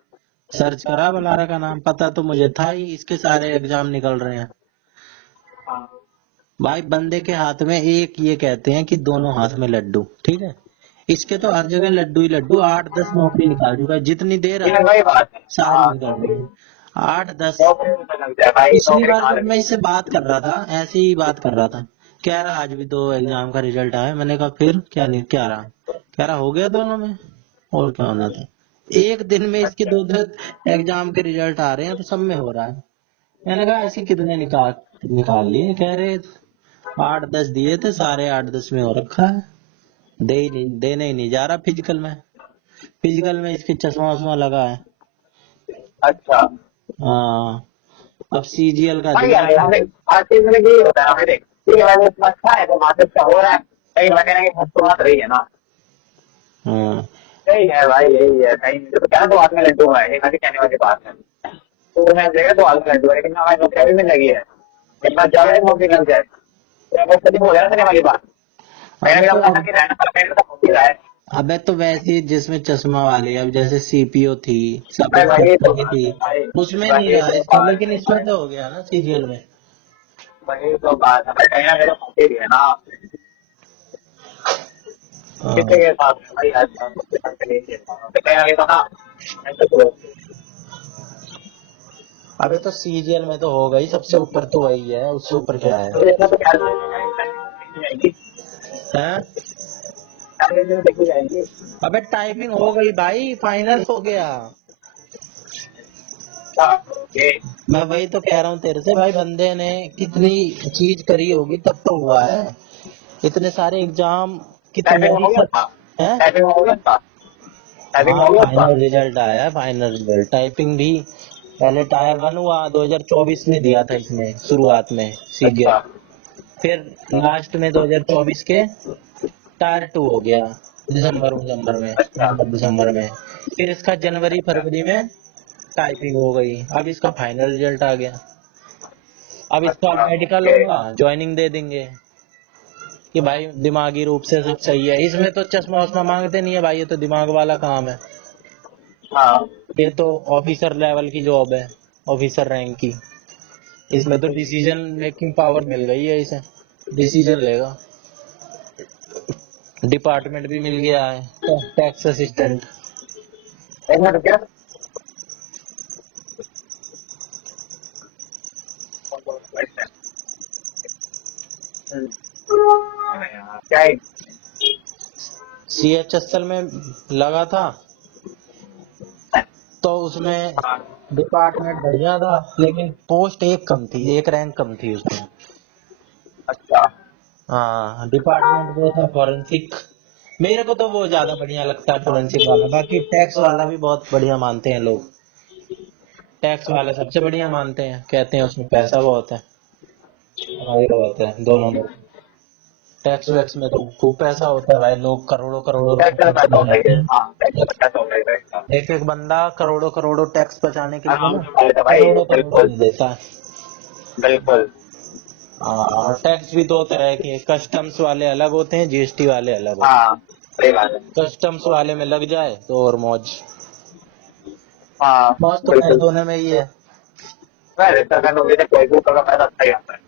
सर्च करा बलारा का नाम, पता तो मुझे था ही, इसके सारे एग्जाम निकल रहे हैं। हाँ। भाई बंदे के हाथ में एक, ये कहते हैं कि दोनों हाथ में लड्डू, ठीक है, इसके तो हर जगह लड्डू ही लड्डू, 8-10 नौकरी निकाल चुका है, जितनी दे रहा ये है वही बात है। सारी हाँ निकाल नौकरी। दी है, 8-10। नौकरी में तो लग जाए भाई, पिछली नौकरी बार कहाँ जब मैं लगी। इससे बात कर रहा था, ऐसे ही बात कर रहा था, कह रहा आज भी 2 एग्जाम का रिजल्ट आया, मैंने कहा फिर क्या नहीं, क्या रहा, कह रहा हो गया दोनों में, और क्या होना था, एक दिन में इसके 2-2 एग्जाम के रिजल्ट आ रहे हैं, तो सब में हो रहा है। मैंने कहा ऐसे कितने निकाल निकाल लिए, कह रहे 8-10 दिए थे, सारे 8-10 में हो रखा है, दे ही नहीं, देने ही नहीं जा रहा फिजिकल में, फिजिकल में इसके चश्मा वश्मा लगा है। अच्छा हाँ, अब सीजीएल का वही दिया है है। ना, हमें हर चीज में यही होता है। हमें देख ठीक है भाई, इसमें अच्छा है तो मार्केट का हो रहा है, कहीं ना कहीं फंस रही है ना। हाँ, यही है भाई, यही है। कहीं तो क्या दो हाथ में लड्डू है, एक आगे कहने वाली बात है। तो मैं देखा दो हाथ में लड्डू है, लेकिन हमारी नौकरी भी मिल लगी है, एक बार ज्यादा नौकरी लग जाए तो वो सभी हो जाना वाली बात। कहीं ना अबे कहीं तो अपना हक ही रहना, पेड़ तो होती रहा है। अबे तो वैसे ही जिसमें चश्मा वाली, अब जैसे सीपीओ थी, सब भाई वही तो इंस्पेक्टर की बात थी, है भाई, उसमें नहीं वही रहा तो इसका, बात लेकिन है इसमें भाई, तो हो गया ना सीजीएल में। वही तो बात है भाई, कहीं ना कहीं तो होती रही है ना। किसी हाँ, के साथ में भाई आज उसके साथ कहीं नहीं है। तो कहीं ना कहीं तो ना ऐसे तो अबे तो सीजीएल में तो हो गई, सबसे ऊपर तो वही है, उससे ऊपर क्या है? तो इतना तो ख्याल देखी जाएगी, हैं? देखी जाएगी। अबे टाइपिंग हो गई भाई, फाइनल हो गया। ये मैं वही तो कह रहा हूँ तेरे से भाई, बंदे ने कितनी चीज करी होगी तब तो हुआ है, इतने सारे एग्जाम की टाइपिंग तैयारी हो गया सब था, है। टाइपिंग हो गया था, टाइपिंग हाँ, हो गया था। फाइनल रिजल्ट आया है, फाइनल रिजल्ट, टाइपिंग भी पहले टायर 1 हुआ 2024 में, दिया था इसने शुरुआत में सीजीएल, अच्छा फिर लास्ट में 2024 के टायर 2 हो गया, दिसंबर में, अच्छा नवंबर दिसंबर में, फिर इसका जनवरी अच्छा फरवरी में टाइपिंग हो गई, अब इसका फाइनल रिजल्ट आ गया, अब इसका अच्छा मेडिकल ओके। होगा, ज्वाइनिंग दे देंगे कि भाई दिमागी रूप से सब सही है, इसमें तो चश्मा वश्मा मांगते नहीं है भाई, ये तो दिमाग वाला काम है, हाँ ये तो ऑफिसर लेवल की जॉब है, ऑफिसर रैंक की, इसमें तो डिसीजन मेकिंग पावर मिल गई है इसे, डिसीजन लेगा, डिपार्टमेंट भी मिल गया है, टैक्स असिस्टेंट। एक मिनट क्या क्या है? सीएचएसएल में लगा था, तो उसमें हाँ, डिपार्टमेंट बढ़िया था, लेकिन पोस्ट एक कम थी, एक रैंक कम थी उसमें। अच्छा हाँ, डिपार्टमेंट वो था फॉरेंसिक, मेरे को तो वो ज्यादा बढ़िया लगता है फॉरेंसिक वाला, बाकी टैक्स वाला भी बहुत बढ़िया मानते हैं लोग। टैक्स वाले सबसे बढ़िया मानते हैं, कहते हैं उसमें पैसा बहुत है। कमाई बहुत है दोनों में। टैक्स वैक्स में तो खूब पैसा होता है भाई, लोग करोड़ों करोड़ों रुपए टैक्स का टैक्स पैसा होता बचाते है, हैं। हाँ टैक्स का पैसा होता है इसका। एक एक बंदा करोड़ों करोड़ों टैक्स बचाने के लिए आराम ना से खा लेता है भाई, करोड़ों करोड़ों बिल्कुल दे देता है। बिल्कुल। और टैक्स भी दो तरह के, कस्टम्स वाले अलग होते हैं, जीएसटी वाले अलग होते हाँ सही बात है। हैं। कस्टम्स वाले में लग जाए तो और मौज। हाँ मौज तो खैर बिल्कुल। दोनों में ही है। वैसे सरकार नौकरी से कोई भी का पैसा अच्छा ही आता है,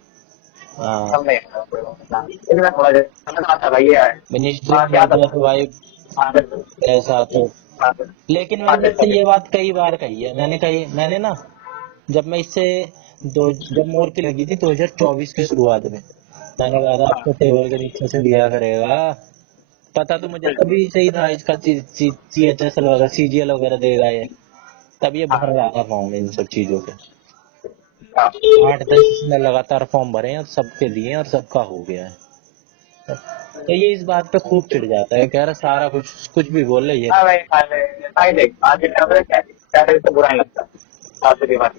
हाँ, सब नहीं आता कोई नुकसान। लेकिन मैं थोड़ा जैसे समझ आता भाई ये है। मिनिस्ट्री हाँ में क्या लग जाए था। तो भाई हाँ बिल्कुल। पैसा तो। हाँ बिल्कुल। लेकिन हाँ मैंने इससे बिल्कुल। ये बात कई बार कही है, मैंने ना, जब मैं इससे जब मोर की लगी थी 2024 की शुरुआत में, मैंने कहा था हाँ आपको टेबल के नीचे से दिया करेगा। पता तो मुझे बिल्कुल। तभी से ही था इसका CHSL वगैरह CGL वगैरह देगा ये, तब ये भर हाँ रहा था फॉर्म इन सब चीजों के। हाँ 8-10 इसने लगातार फॉर्म भरे हैं और सबके दिए और सबका हो गया है। तो ये इस बात पे खूब चिढ़ जाता है, कह रहा सारा कुछ कुछ भी बोल ले ये। हाँ भाई हाँ भाई देख आज के टाइम पे कैसे तो बुरा नहीं लगता, बात सीधी बात।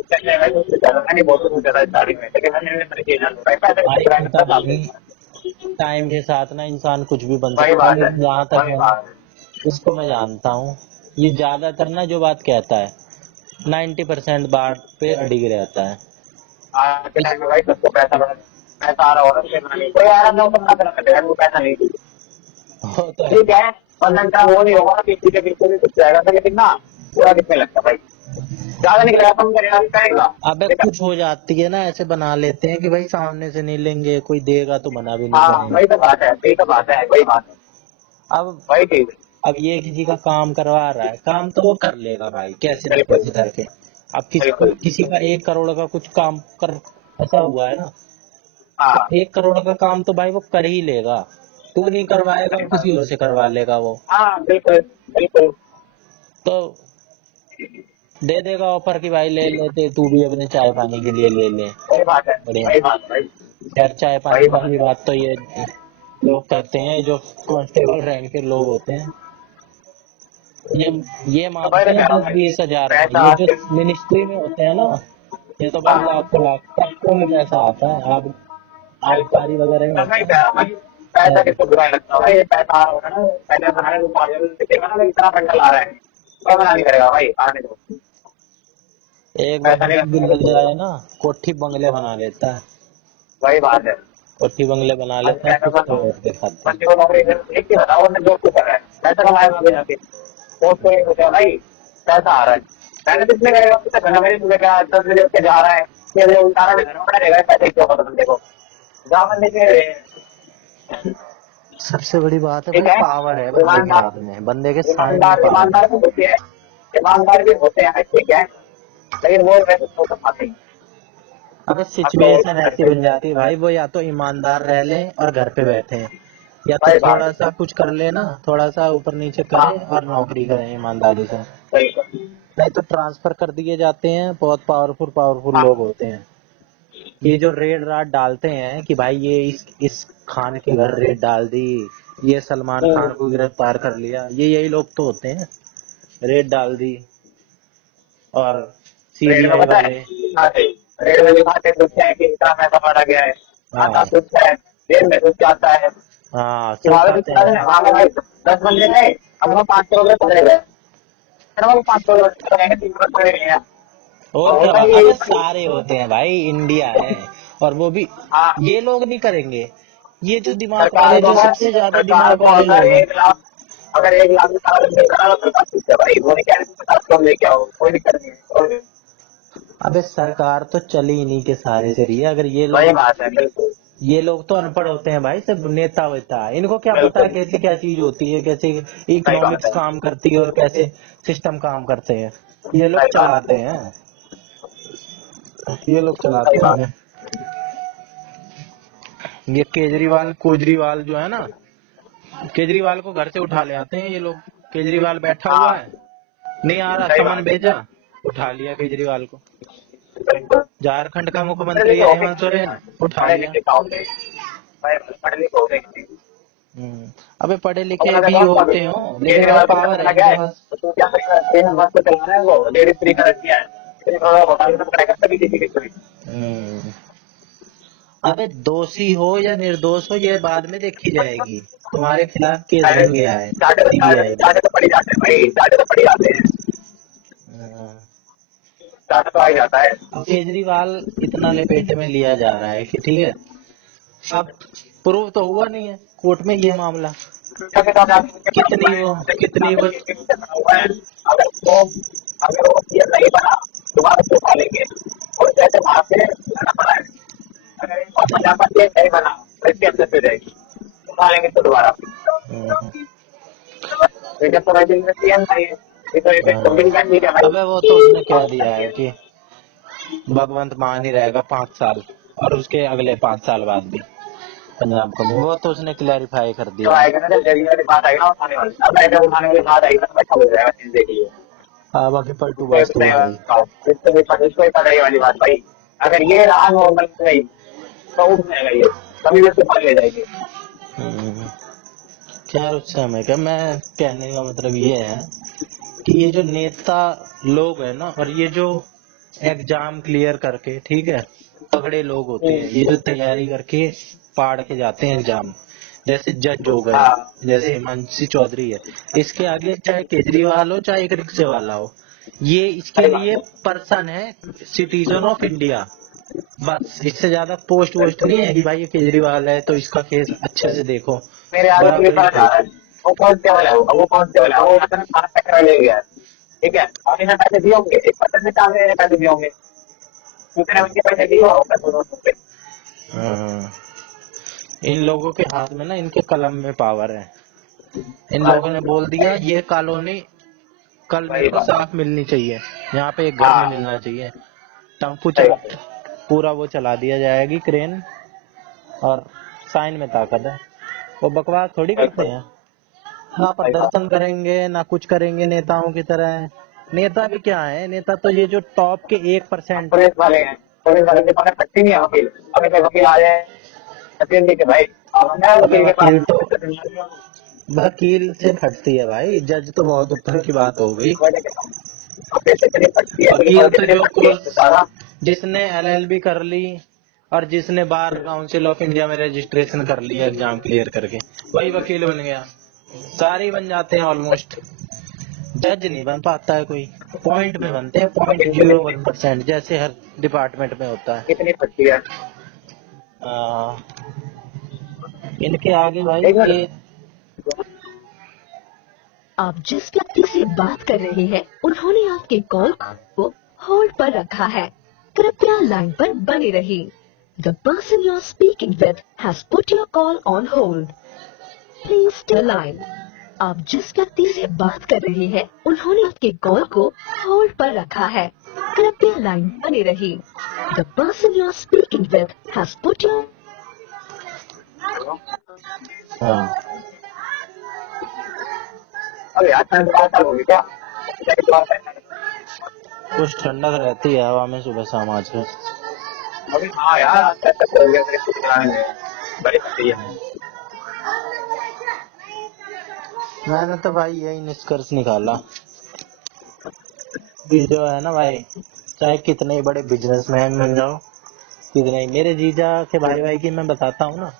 चलने में तो कुछ ज्यादा नहीं, बहुत कुछ ज्यादा स्टार्टिंग में, लेकिन मैंने मैंने चीज भाई पैसे तो भाई बुरा नहीं पता लगता साफ नहीं, टाइम के साथ ना इंसान कुछ भी बन वही सकता है, बात है। लेकिन जहां तक वही है ना, बात है। इसको मैं जानता हूँ, ये ज्यादातर ना जो बात कहता है 90% बात पे अडिग रहता है। आज के इस टाइम में भाई सबको पैसा बड़ा, पैसा आ रहा होगा तो कहना नहीं, कोई आ रहा नौकर ना करना पड़ेगा, वो पैसा नहीं चाहिए। वो तो है। ठीक है, 15 घंटा वो नहीं होगा किसी के बिल्कुल भी कुछ जाएगा था, लेकिन ना पूरा कितने लगता भाई, ज्यादा निकलेगा कम करेगा भी करेगा। अबे ठीक है। कुछ हो जाती है ना, ऐसे बना लेते हैं कि भाई सामने से नहीं लेंगे, कोई देगा तो मना भी नहीं हाँ करेंगे। वही तो बात है, वही तो बात है, वही बात है, अब वही चीज है। अब ये किसी का काम करवा रहा है, काम तो वो कर लेगा भाई, कैसे न बिल्कुल कैसे करके। अब बिल्कुल। किसी का 1 करोड़ का कुछ काम कर ऐसा हुआ है ना, तो हाँ 1 करोड़ का काम तो भाई वो कर ही लेगा। तू नहीं करवाएगा, सही बात। किसी और से करवा लेगा वो। हाँ बिल्कुल बिल्कुल। तो दे देगा ऑफर कि भाई ले लेते, तू भी अपने चाय पानी के लिए ले ले। वही बात है, बढ़िया। वही बात है भाई, खैर चाय वही पानी बात वाली है। बात तो ये लोग करते हैं जो कांस्टेबल रैंक के लोग होते हैं, ये ये तो भाई मानते मैं हैं कह रहा हूँ दस भाई, बीस हजार में। पैसा ये जो आज के। मिनिस्ट्री में होते हैं ना, ये तो भाई हाँ लाखों लाख सबको में पैसा आता है। आप बिल्कुल। आबकारी वगैरह में तो मैं होता कह रहा हूँ भाई, पैसा है। किसको बुरा नहीं लगता भाई, ये पैसा आ रहा होगा ना, पहले बनाने को पागल दिखेगा ना, इतना बंडल आ रहा है, कोई मना नहीं करेगा भाई आने दो। एक बार पैसा नहीं जब भी लगता लग बिल्कुल। जाए ना, कोठी बंगले बना लेता है। वही बात है। कोठी बंगले बना आज लेता है, टाइम फिर में तो बताओ, और दिखाता है। बच्चे को नौकरी एक ही बताओ, उन्हें जॉब क्यों कर रहा है, पैसा कमाएगा आगे जाके, पोस्ट पे होता है भाई, पैसा आ रहा है। पहले तो इसलिए करेगा, उससे कहना मेरे सुबह क्या 10 बजे उठ के जा रहा है, 6 बजे उतारा नहीं करना पड़ेगा, पैसे क्यों पता बंदे को, जा बंदे के। सबसे बड़ी बात है ठीक भाई, है। पावर है बंदे के ईमानदार, हाथ में, बंदे के साइड में ईमानदार पावर है। ईमानदार भी होते हैं, ईमानदार भी होते हैं ठीक है, लेकिन वो वैसे तो कर पाते हैं। अबे अब तो सिचुएशन ऐसी बन जाती है भाई, वो या तो ईमानदार रह ले और घर पे बैठे हैं, या तो वही बात थोड़ा है। सा कुछ कर ले ना, थोड़ा सा ऊपर नीचे हाँ करे और नौकरी करे ईमानदारी से। बिल्कुल। नहीं तो ट्रांसफर कर दिए जाते हैं, बहुत पावरफुल पावरफुल लोग हाँ होते हैं। ये जो रेड रात डालते हैं कि भाई ये इस खान के घर रेड डाल दी, ये सलमान खान को गिरफ्तार कर लिया, ये यही लोग तो होते हैं, रेड डाल दी। और रेड में सीबीआई पता है वाले। दिखाते, रेड में दिखाते कुछ है कि इतना पैसा मारा गया है, आता हाँ कुछ है, जेल में कुछ आता है, हाँ कि सब वहां पे कहते कुछ हैं। वहां पे भाई 10 बंदे गए, अब वो 5 करोड़ पकड़े गए, फिर वो 5 करोड़ पकड़े गए, 3 करोड़ पकड़े गए हैं। और और क्या होता बात, ही अबे यही। सारे होते हैं भाई, इंडिया है। और वो भी हाँ ये लोग नहीं करेंगे, ये जो दिमाग सरकार वाले, को जो है, सबसे ज्यादा सरकार दिमाग को वाले अगर लोग हैं। 1 लाख, अगर 1 लाख का बंदे करा तो सरकार पूछते भाई, वो नहीं कह रहे 50 करोड़ लेके आओ, कोई दिक्कत नहीं है, अबे सरकार तो चली इन्हीं के सहारे से रही है। अगर वही बात है बिल्कुल ये लोग तो अनपढ़ होते हैं भाई, सब नेता वेता, इनको क्या पता है बिल्कुल। कैसे क्या चीज होती है, कैसे सही बात इकोनॉमिक्स है, काम करती है और कैसे सिस्टम काम करते हैं। ये लोग सही बात चलाते है, हैं, ये लोग सही चलाते बात हैं। ये केजरीवाल कोजरीवाल जो है ना, केजरीवाल को घर से उठा ले आते हैं ये लोग। केजरीवाल बैठा है। हुआ हाँ है, नहीं आ रहा, सही समन बात है भेजा, उठा लिया केजरीवाल को। बिल्कुल। झारखंड का पढ़े मुख्यमंत्री लिखे है होंगे हेमंत सोरेन, उठा पढ़े लिया। लिखे का होंगे भाई, पढ़े लिखे होंगे किसी। अबे पढ़े और लिखे मैंने भी कहा होते हो, लेकिन अगर केजरीवाल को पता पावर है चला गया इनके है, पास। तो तू क्या करेगा, 3 मस्त चला रहा है वो, लेडीज फ्री कर दिया है, हम्म। अबे दोषी हो या निर्दोष हो ये बाद में देखी जाएगी। तुम्हारे खिलाफ केस बन गया है सीबीआई में। चाटे तो पड़ी जाते हैं भाई, चाटे तो पड़ी जाते हैं, हाँ। चाटा तो आ ही जाता है। अब केजरीवाल इतना लपेटे में लिया जा रहा है कि ठीक है, अब प्रूव तो हुआ नहीं है कोर्ट में ये मामला। कितनी वो अगर वो नहीं बना दोबारा तो उठा लेंगे, और जैसे वहां से लड़ा पड़ा है, अगर इनको 50% नहीं बना तो इसके अंदर से जाएगी, उठा लेंगे तो दोबारा। हम्म, जब तो राइजिंग में सीएम नहीं है, ये तो एक हाँ। कम्युनिटी नहीं है भाई। अबे वो तो उसने कह दिया है कि भगवंत मान ही रहेगा 5 साल, और उसके अगले 5 साल बाद भी पंजाब को, वो तो उसने क्लैरिफाई कर जो दिया है। आएगा ना, जब जल्दी वाली बात आएगी ना उठाने वाली, अब ऐसे उठाने वाली बात आएगी ना तो अच्छा हो जाएगा चीज, देखिए। हाँ बाकी पलटू इसको बाज तो वो है ही। इसको ही पकड़े वाली बात भाई, अगर ये रहा नॉर्मल नहीं तो उठ जाएगा ये, कभी भी तूफान ले जाएगी। हम्म, खैर उससे हमें क्या, मैं कहने का मतलब ये है कि ये जो नेता लोग है ना, और ये जो एग्जाम क्लियर करके ठीक है तगड़े लोग होते हैं, ये जो तैयारी करके पाड़ के जाते हैं एग्जाम, जैसे जज हो गए, हाँ जैसे हिमांशी चौधरी है, इसके आगे चाहे केजरीवाल हो चाहे एक रिक्शे वाला हो, ये इसके सही बात लिए है। पर्सन है, सिटीजन ऑफ इंडिया। बस इससे ज्यादा पोस्ट वोस्ट नहीं है कि भाई ये केजरीवाल है तो इसका केस अच्छे से देखो, मेरे आगे पुलिस बराबरी वाला जा करो। रहा है, वो कांस्टेबल है, वो कांस्टेबल है, वो मतलब थाना टकरा ले गया है, ठीक है, और इन्हें पैसे दिए होंगे, 1% से आगे पैसे दिए होंगे, दूसरे उनके पैसे दिए होंगे। हाँ, इन लोगों के हाथ में ना, इनके कलम में पावर है। इन लोगों ने बोल दिया ये कॉलोनी कल मेरे वही को बात। साफ मिलनी चाहिए, यहाँ पे एक घर नहीं हाँ मिलना चाहिए, टम्पू सही बात है। पूरा वो चला दिया जाएगी क्रेन, और साइन में ताकत है। वो बकवास थोड़ी करते बिल्कुल हैं, ना सही बात प्रदर्शन करेंगे ना कुछ करेंगे नेताओं की तरह। नेता भी क्या है, नेता तो ये जो टॉप के है। 1%। पुलिस वाले हैं, पुलिस वाले के पास पट्टी नहीं है वकील, अगर कोई वकील आ जाए वकील जी के भाई, अब मैं अबे वकील के वकील तो पास वकील से फटती है भाई, जज तो बहुत ऊपर की बात हो गई। अब पैसे इतनी पट्टी है, पुलिस वकील वाले तो कितने जो पट्टी है कोर्स सारा। जिसने एलएलबी कर ली और जिसने बार काउंसिल ऑफ इंडिया में रजिस्ट्रेशन कर लिया एग्जाम क्लियर करके, वही वकील बन गया। सारे ही बन जाते हैं ऑलमोस्ट। जज नहीं बन पाता है कोई, पॉइंट में बनते हैं, कितनी 0.01%, जैसे हर डिपार्टमेंट में होता है। कितनी पट्टी है। आ, इनके आगे भाई एक ये। मिनट। आप जिस व्यक्ति से बात कर रहे हैं उन्होंने आपके कॉल को होल्ड पर रखा है। कृपया लाइन पर बने रहिए। The person you are speaking with has put your call on hold. Please stay line. आप जिस व्यक्ति से बात कर रहे हैं उन्होंने आपके कॉल को होल्ड पर रखा है। कृपया लाइन बने रहिए। The person you are speaking with has put your. हाँ, अरे यार ठंड बात होगी क्या, क्या की बात है। कुछ ठंडक रहती है हवा में सुबह शाम आजकल। अभी हाँ यार अच्छा अच्छा हो गया मेरे कुछ चलाने में, बड़ी पट्टी है। मैंने तो भाई यही निष्कर्ष निकाला कि जो है ना भाई, चाहे कितने ही बड़े बिजनेसमैन बन जाओ, कितने ही, मेरे जीजा के भाई भाई की मैं बताता हूँ ना,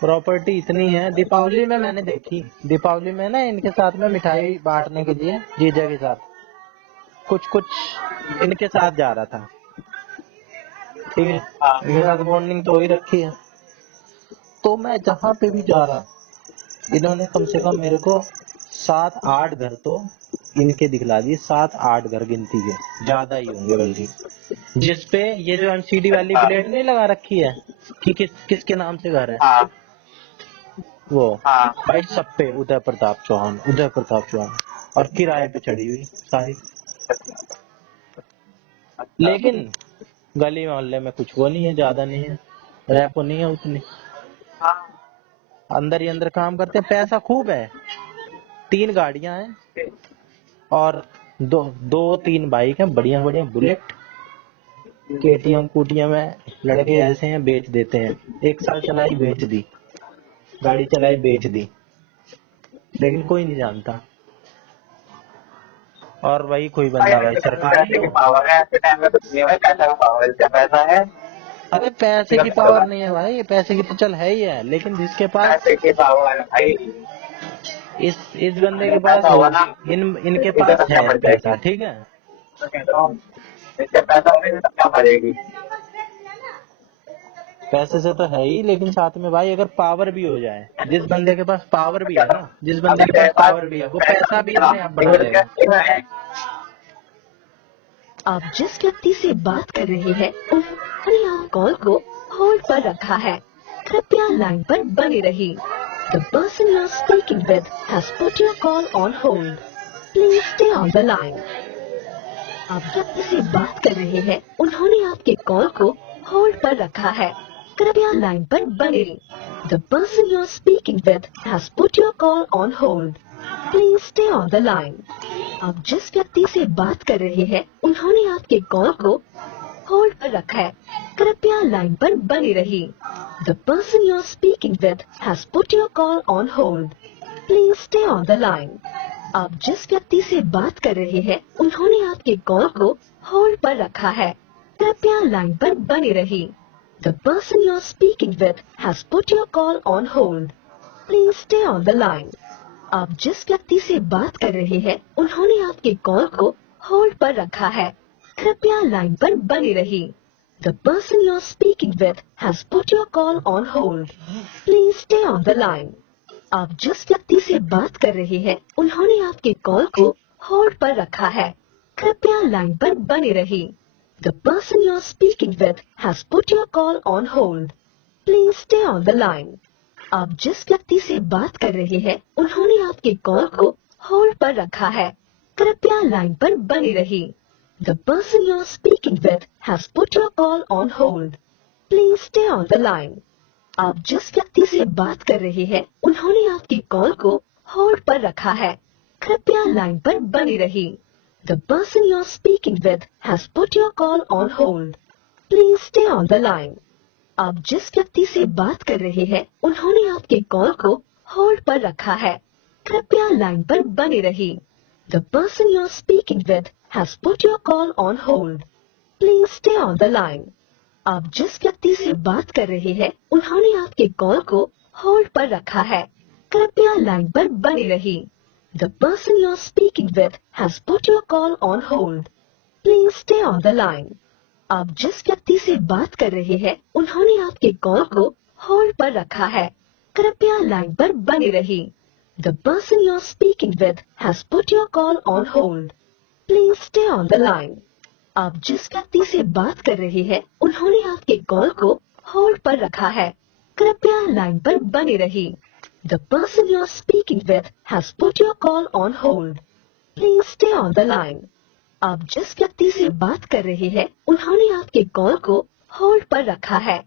प्रॉपर्टी इतनी है। दीपावली में मैंने देखी, दीपावली में ना इनके साथ में मिठाई बांटने के लिए जीजा के साथ कुछ कुछ इनके साथ जा रहा था, ठीक है, हाँ इनके साथ बॉन्डिंग तो ही रखी है। तो मैं जहाँ पे भी जा रहा, इन्होंने कम से कम मेरे को 7-8 घर तो इनके दिखला दिए, 7-8 घर गिनती के, ज्यादा ही होंगे बल्कि, जिसपे ये जो एमसीडी वाली हाँ प्लेट नहीं लगा रखी है कि किसके नाम से घर है, हाँ वो हाँ। भाई सब पे उदय प्रताप चौहान, उदय प्रताप चौहान, और किराए पे चढ़ी हुई सारी। अच्छा लेकिन गली मोहल्ले में कुछ वो नहीं है, ज्यादा नहीं है, रैपो नहीं है उतनी, हाँ अंदर ही अंदर काम करते हैं, पैसा खूब है। 3 गाड़ियां हैं और दो 3 बाइक हैं, बढ़िया बढ़िया बुलेट, केटीएम कूटीएम है। लड़के ऐसे हैं बेच देते हैं, 1 साल चलाई बेच दी, गाड़ी चलाई बेच दी, लेकिन कोई नहीं जानता। और वही कोई भाई बंदा अभी भाई तो सरकारी पैसे की हो। पावर है, ऐसे टाइम में कुछ नहीं है भाई, पैसा का पावर है, क्या पैसा है अरे पैसे की गलत पावर होगा। नहीं है भाई, पैसे की तो चल है ही है, लेकिन जिसके पास पैसे की पावर है भाई। इस बंदे के अगर पास पैसा होगा ना इनके तो पास इज्जत क्या है बढ़ पैसा, जाएगी। ठीक है। तो कहता हूँ इससे पैसा होगा तो क्या बढ़ेगी। पैसे से तो है ही, लेकिन साथ में भाई अगर पावर भी हो जाए, जिस बंदे के पास पावर भी क्या है था? ना, जिस बंदे अगर के तेरे पास पास पावर भी है, वो पैसा पैसा नहीं भी है ना, अपने आप एक बढ़ा बार क्या लेगा। है। आप जिस व्यक्ति से बात कर रहे हैं उन्होंने आप कॉल को होल्ड पर रखा है। कृपया लाइन पर बने रहिए। The person you are speaking with has put your call on hold. Please stay on the line. आप व्यक्ति से बात कर रहे हैं उन्होंने आपके कॉल को होल्ड पर रखा है। कृपया लाइन पर बने रहिए। The person you are speaking with has put your call on hold. Please stay on the line. आप जिस व्यक्ति से बात कर रहे हैं उन्होंने आपके कॉल को होल्ड पर रखा है। कृपया लाइन पर बने रहिए। The person you are speaking with has put your call on hold. Please stay on the line. आप जिस व्यक्ति से बात कर रहे हैं उन्होंने आपके कॉल को होल्ड पर रखा है। कृपया लाइन पर बने रहिए। The person you are speaking with has put your call on hold. Please stay on the line. आप जिस व्यक्ति से बात कर रहे हैं उन्होंने आपके कॉल को होल्ड पर रखा है। कृपया लाइन पर बने रहिए। The person you are speaking with has put your call on hold. Please stay on the line. आप जिस व्यक्ति से बात कर रहे हैं उन्होंने आपके कॉल को होल्ड पर रखा है। कृपया लाइन पर बने रहिए। The person you are speaking with has put your call on hold. Please stay on the line. आप जिस व्यक्ति से बात कर रहे हैं उन्होंने आपके कॉल को होल्ड पर रखा है। कृपया लाइन पर बने रहिए। The person you are speaking with has put your call on hold. Please stay on the line. आप जिस व्यक्ति से बात कर रहे हैं उन्होंने आपकी कॉल को होल्ड पर रखा है। कृपया लाइन पर बने रहिए। The person you are speaking with has put your call on hold. Please stay on the line. आप जिस व्यक्ति से बात कर रहे हैं उन्होंने आपके कॉल को होल्ड पर रखा है। कृपया लाइन पर बने रहिए। The person you are speaking with has put your call on hold. Please stay on the line. आप जिस व्यक्ति से बात कर रहे हैं उन्होंने आपके कॉल को होल्ड पर रखा है। कृपया लाइन पर बने रहिए। The person you are speaking with has put your call on hold. Please stay on the line. आप जिस व्यक्ति से बात कर रहे हैं उन्होंने आपके कॉल को होल्ड पर रखा है। कृपया लाइन पर बने रहिए। The person you are speaking with has put your call on hold. Please stay on the line. आप जिस व्यक्ति से बात कर रहे हैं उन्होंने आपके कॉल को होल्ड पर रखा है। कृपया लाइन पर बने रहिए। The person you are speaking with has put your call on hold. Please stay on the line. आप जिस व्यक्ति से बात कर रहे हैं उन्होंने आपके कॉल को होल्ड पर रखा है।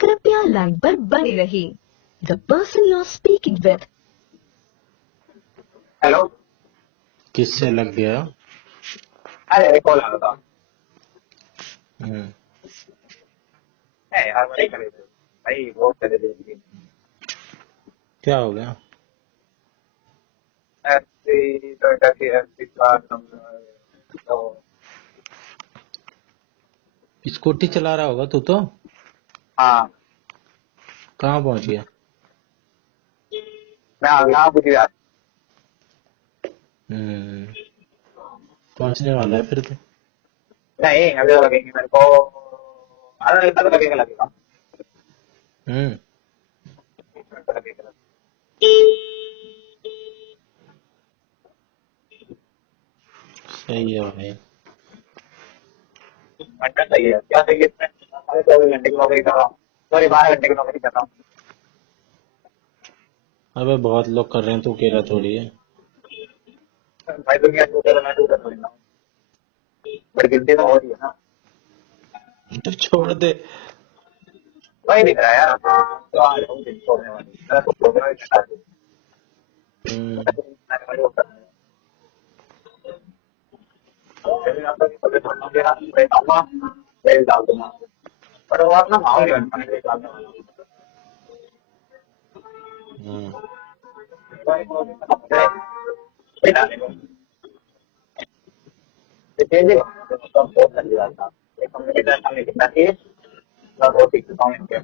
कृपया लाइन पर बने रहिए। The person you are speaking with. Hello. किससे लग गया? अरे कॉल आ रहा था। हम्म, है यार वही करे थे भाई, वो करे थे क्या हो गया? एफसी टोयोटा की एफसी कार नंबर तो। स्कूटी चला रहा होगा तू तो। हाँ कहाँ पहुंच गया? मैं आ गया गुजरात। हम्म, पहुंचने वाला है फिर तो। नहीं अभी तो लगेंगे मेरे को, आधा घंटा तो लगेगा। हम्म, घंटा लगेगा। सही है भाई। घंटा सही है, क्या सही है इसमें। अरे 24 घंटे की नौकरी कर रहा हूँ, सॉरी 12 घंटे की नौकरी कर रहा हूँ। अबे बहुत लोग कर रहे हैं, तू अकेला थोड़ी है। भाई दुनिया टूटे तो मैं टूटा थोड़ी ना हूँ, बड़ी गिनती तो हो रही है ना। तो छोड़ दे। वही दिख रहा है यार, तो आ रहा हूँ दिन छोड़ने वाली मैं तो प्रोग्राम ही हटा दूँ। हम्म, मैंने वही वो करना है। फिर यहाँ पर कभी छोड़ना मेरा मैं आऊँगा, तेल डाल दूंगा, पर वो अपना भाव नहीं बन पाएंगे डालने वाला। हम्म, वही डालेगा। चेंज तो बहुत चल जाता है कम्युनिकेटर हमने कितना थी मैं बहुत सीख चुका हूँ इनके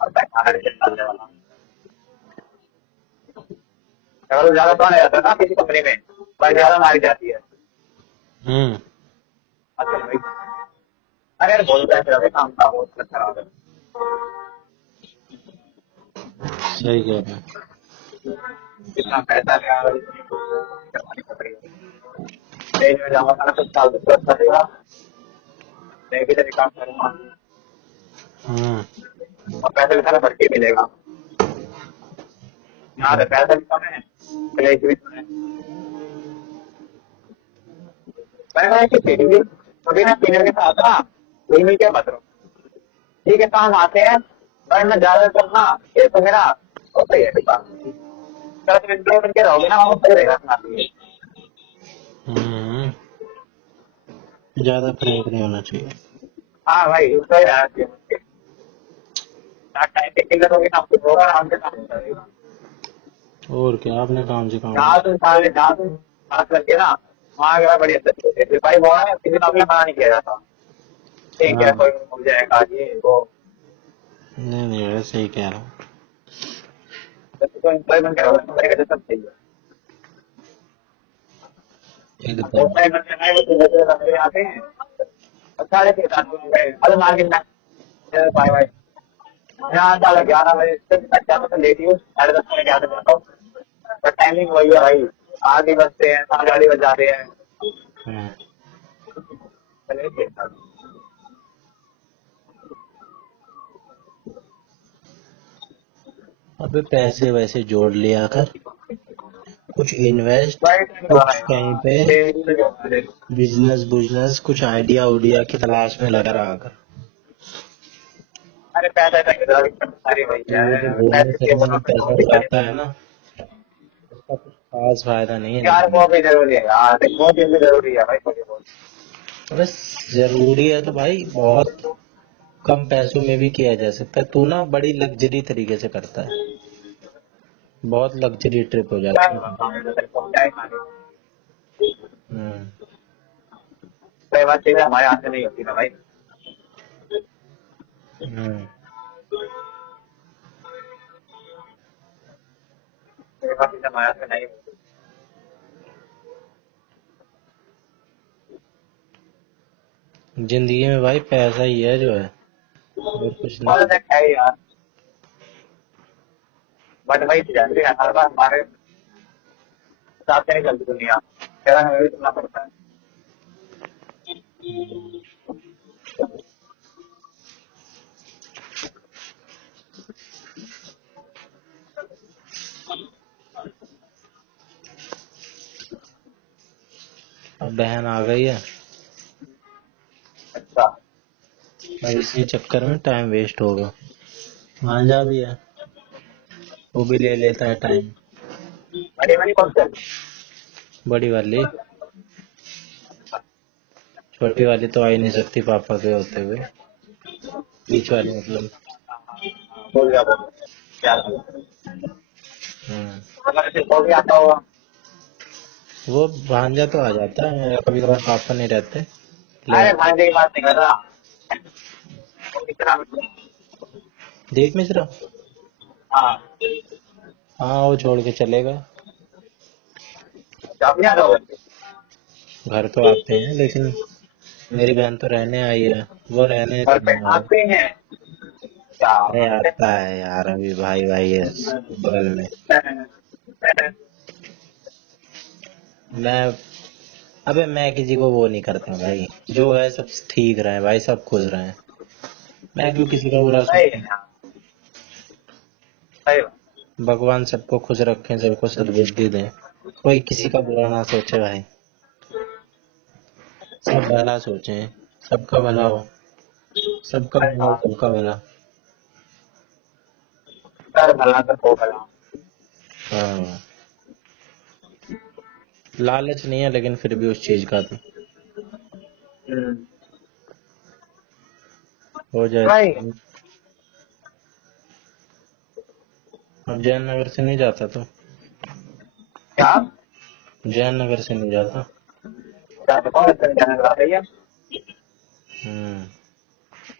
और पैसा चलने वाला अगर ज्यादा तो नहीं जाता ना किसी कंपनी में पर ज्यादा मारी जाती है अच्छा भाई अरे यार बहुत पैसे लगे काम का बहुत खराब है सही कह रहे हैं। इतना पैसा ले आ रहा है करवानी पड़ रही है स्टेज में जाऊंगा ना 10 साल तो अच्छा रहेगा मैं भी तेरे काम करूंगा और पैसे भी सारा भर के मिलेगा यहाँ पे पैसा भी कम है क्लेश भी कम है मैंने कहा कि तेरी भी कभी ना सीनियर के साथ ना कोई मिल के मत रहो ठीक है काम आते हैं पर मैं ज्यादा करना ये तो मेरा होता ही है काम कल मिल के रहोगे ना वो सही रहेगा तुम्हारे लिए ज्यादा फ्रैंक नहीं होना चाहिए। हाँ भाई उसका ही रहना चाहिए मुझे टाइम पे किल्लत होगी ना आपको होगा आराम से काम होता रहेगा और क्या, आपने काम से काम जहाँ तुम बात करके ना वहाँ अगर बड़ी अच्छी होती है भाई वो है किसी नौकरी मना नहीं किया जाता ठीक है हाँ कोई हो जाएगा ये वो नहीं नहीं यार, सही कह रहा हूँ। तो एम्प्लॉयमेंट करोगे कंपनी का सब चाहिए एकदम। एम्प्लॉयमेंट करना है वो तो बंदे आते हैं और साढ़े 6 अरे मार्केट में बाय बाय यहाँ 11 बजे तक जाता था लेट हूँ 10:30 बजे जाता जाता हूँ पर टाइमिंग वही है भाई 8 ही बजते हैं 8:30 बज जाते हैं हाँ। चलिए ठीक है अबे पैसे वैसे जोड़ लिया कर, कुछ इन्वेस्ट, भाई कुछ कहीं पे बिजनेस बिजनेस, कुछ आइडिया उडिया की तलाश में लगा रहा कर। अरे पैसा सारी वही तो वो जो है घूमने पैसे के फिरने बोलो में पैसा जाता है ना, उसका कुछ खास फायदा नहीं है यार जिंदगी वो में। भी जरूरी है यार वो चीज भी जरूरी है भाई थोड़ी बहुत बस जरूरी है तो भाई बहुत कम पैसों में भी किया जा सकता है। तू ना बड़ी लग्जरी तरीके से करता है, बहुत लग्जरी ट्रिप हो क्या जाती है। क्या खाने हम्म। कई बात चीजें हमारे हाथ में नहीं होती ना भाई हम्म। कई बात चीजें हमारे हाथ में नहीं होती जिंदगी में भाई पैसा ही है जो है, और कुछ नहीं। और है यार बट भाई जानते हैं हर बार हमारे हिसाब से नहीं चलती दुनिया तेरा हमें भी सुनना पड़ता है अब बहन आ गई है, अच्छा अब इसी चक्कर में टाइम वेस्ट होगा। भांजा भी है, वो भी ले लेता है टाइम। बड़ी बड़ी कौन सी बड़ी वाली, छोटी वाली तो आ ही नहीं सकती पापा के होते हुए। बीच वाली मतलब। बोल गया क्या हम्म। अगर ऐसे बोल भी आता होगा वो भांजा तो आ जाता है कभी कभार, पापा नहीं रहते ले। अरे भांजे की बात नहीं कर रहा वो कितना देख मिश्रा, हाँ हाँ वो छोड़ के चले गए। जब नहीं आता होगा घर तो आते हैं लेकिन मेरी बहन तो रहने आई है, वो रहने घर तो पे नहीं आए। आते हैं क्या अरे आता है यार, अभी भाई भाई है बगल में। मैं अबे मैं किसी को वो नहीं करता भाई, जो है सब ठीक रहे भाई, सब खुश रहे। मैं क्यों किसी का बुरा सही है सोचूं। यार सही बात भगवान सबको खुश रखे, सबको सद्बुद्धि दे, कोई किसी का बुरा ना सोचे भाई, सब भला सोचे, सबका भला हो, सबका सही भला हो, बात सबका भला। कर भला कर हो भला हाँ, लालच नहीं है लेकिन फिर भी उस चीज का तो हो जाए। भाई अब जयन नगर से नहीं जाता तो, क्या जयन नगर से नहीं जाता। कौन जाने लगा रही है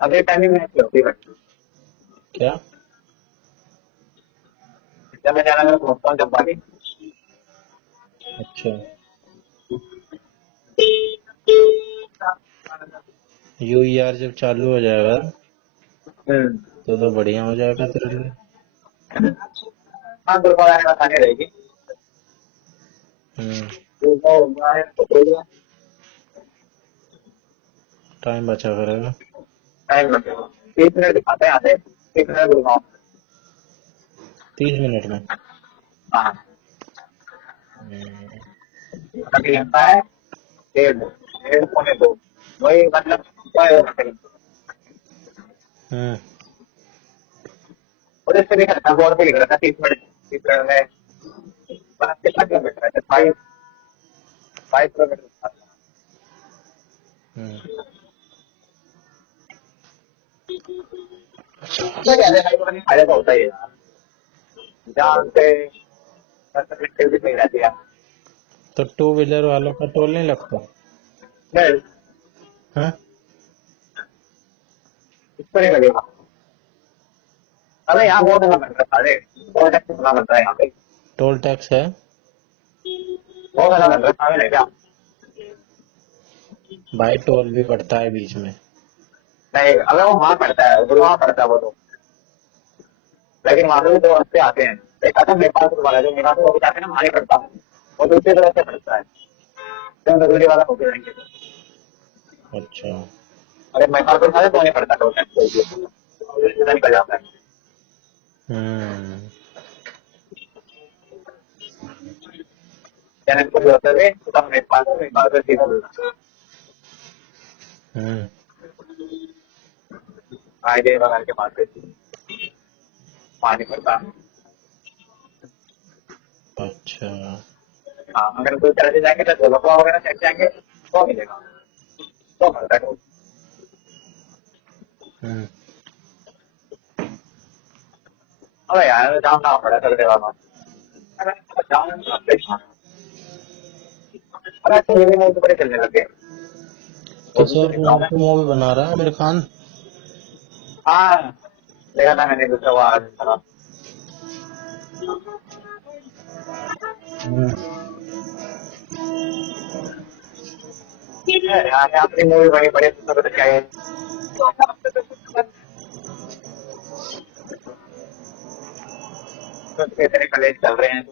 अगले टाइमिंग में होती है क्या? जब मैं जाना मैं पहुंचता हूँ चंपा की अच्छा, यूईआर जब चालू हो जाएगा तो बढ़िया हो जाएगा तेरे लिए। हाँ गुरुद्वारा में आसानी रहेगी टाइम बचा करेगा। टाइम लगेगा 30 मिनट दिखाते हैं आते 30 मिनट गुरुगांव 30 मिनट में। हाँ हम्म, अभी घंटा है 1:30 पौने 2 वही मतलब 2 घंटे हम्म, और इससे भी खर्चा बहुत भी लिख रहा था 30 मिनट में कितना किलोमीटर है 5 किलोमीटर हम्म। तो क्या है भाई फायदा तो होता ही है जहाँ से भी नहीं रहती है तो टू व्हीलर वालों का टोल नहीं लगता? नहीं हाँ, इस पर नहीं लगेगा अरे यहाँ बहुत ज्यादा बनता है बहुत टैक्स बना बनता है यहाँ पे टोल टैक्स है बहुत ज्यादा बनता है क्या भाई, टोल भी बढ़ता है बीच में। नहीं अगर वो वहाँ पड़ता है वहाँ पड़ता है वो तो लेकिन वहाँ से भी 2 रास्ते आते हैं एक आता है नेपाल वाला जो नेपाल से जाते हैं ना वहाँ नहीं पड़ता वो दूसरी तरह से पड़ता है तो मजदूरी वाला होके जाएंगे अच्छा, अगर नेपाल को उठाते तो नहीं पड़ता टोल टैक्स सीधा निकल जाता है हम्म, जनकपुर होते हुए तो नेपाल से सीधा हम्म। आईडे वगैरह के पास से पानी पड़ता है अच्छा, हाँ अगर कोई तरह से जाएंगे तो गोलपा वगैरह चेक जाएंगे तो मिलेगा तो मिलता है हम्म। अरे यार जाना पड़ा चलने वाला अरे तो ये भी बड़े चलने लगे किस और मूवी बना रहा है आमिर खान? हाँ देखा था मैंने दूसरा वो आज था हम्म, यार अपनी मूवी बड़ी बड़े तो क्या है तो तेरे कॉलेज चल रहे हैं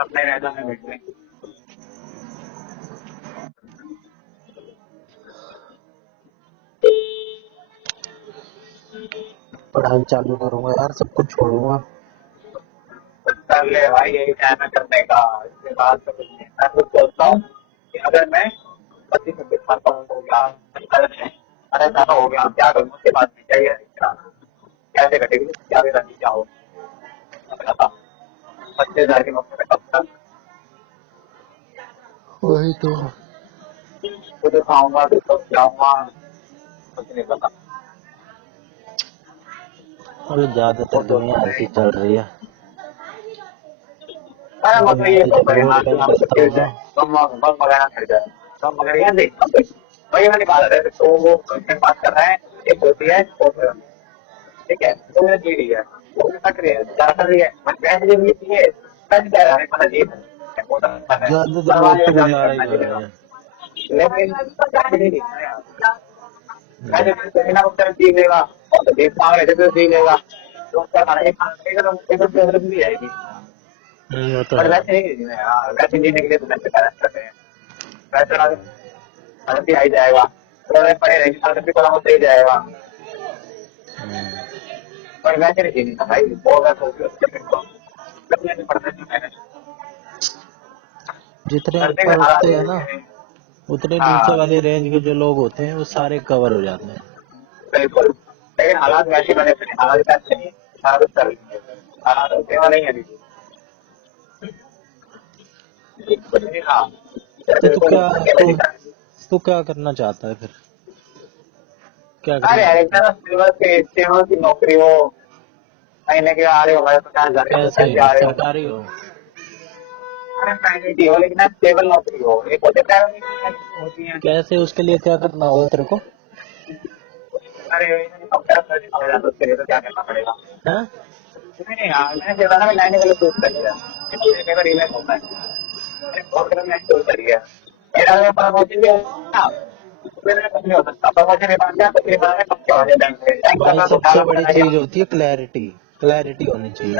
अपने रहता है बैठ में पढ़ाई चालू करूंगा यार, सब कुछ छोड़ूंगा। कर ले भाई यही टाइम है करने का इसके बाद तो कुछ नहीं मैं कुछ सोचता हूँ कि अगर मैं 25-26 साल का हो गया अरे ज्यादा हो गया क्या करूँ उसके बाद में चाहिए कैसे कटेगी क्या भी रखी क्या हो 25,000 की नौकरी में कब तक वही तो। खुद खाऊंगा तो सब जाऊंगा कुछ नहीं पता अरे ज्यादातर दुनिया ऐसी चल रही है। अरे मतलब ये तो बड़े रोड हाथ पे में निकलता गिर हूँ ना, जाए बम वगैरह खड़ जाए बम वगैरह यार देख वही वाली बात है तो वो बात कर रहा है एक होती है ठीक है तो मेरा जी रही है वो कट रही है जा कर रही है मैं पैसे भी मिलती है पैसे दे रहा है मतलब जी ज्यादातर लोग तो गुजारा ही कर रहे हैं। लेकिन पैसे नहीं देना यार पैसे बिना उत्तर जी लेगा और तो देख मांग रहे थे तो जी लेगा तो उसका खाना एक खाना तो भी आएगी वो तो पर है। वैसे नहीं जीना है वैसे जीने के लिए तो पैसे खर्च करते हैं वैसे अगर भी आ ही जाएगा तो पड़े रहेगी साथ भी थोड़ा बहुत ही जाएगा पर वैसे नहीं जीनी था भाई बहुत ज्यादा सोच उसके फिर तो करने से पड़ता है जितने करने ऊपर का हालात होते हैं ना, है उतने नीचे हाँ वाले रेंज के जो लोग होते हैं वो सारे कवर हो जाते हैं। बिल्कुल लेकिन हालात वैसे बने थे हालात अच्छे नहीं सारा कुछ कर लेंगे हालात होते वाले ही है अभी हाँ तो बिल्कुल अकेले तू दिखा तू क्या करना चाहता है फिर? क्या अरे करना यार चाहता है? एकदम सिल्वर की नौकरी हो महीने के आ रहे हो भाई 50,000 के कैसे 50 आ रहे हो सरकारी हो? प्राइवेटी हो लेकिन स्टेबल नौकरी हो। एक होते प्राइवेट होती है। कैसे, उसके लिए क्या करना होगा तेरे को? अरे कंप्यूटर सर्विस हो जाता है, उसके लिए तो क्या करना पड़ेगा। हाँ, नहीं यार, मैंने सेवा में लाने वाले चूज कर लिया, पेपर रिलैक्स होता है। मैंने बहुत में चूज कर लिया। मेरा प्रमोशन भी होता, मेरा कुछ नहीं हो सकता। प्रमोशन के बाद क्या तो फिर मैंने कम क्या हो जाए बैंक में, बैंक भाई का तो सबसे उठाना बड़ी पड़ेगा। चीज होती है क्लैरिटी। क्लैरिटी होनी चाहिए।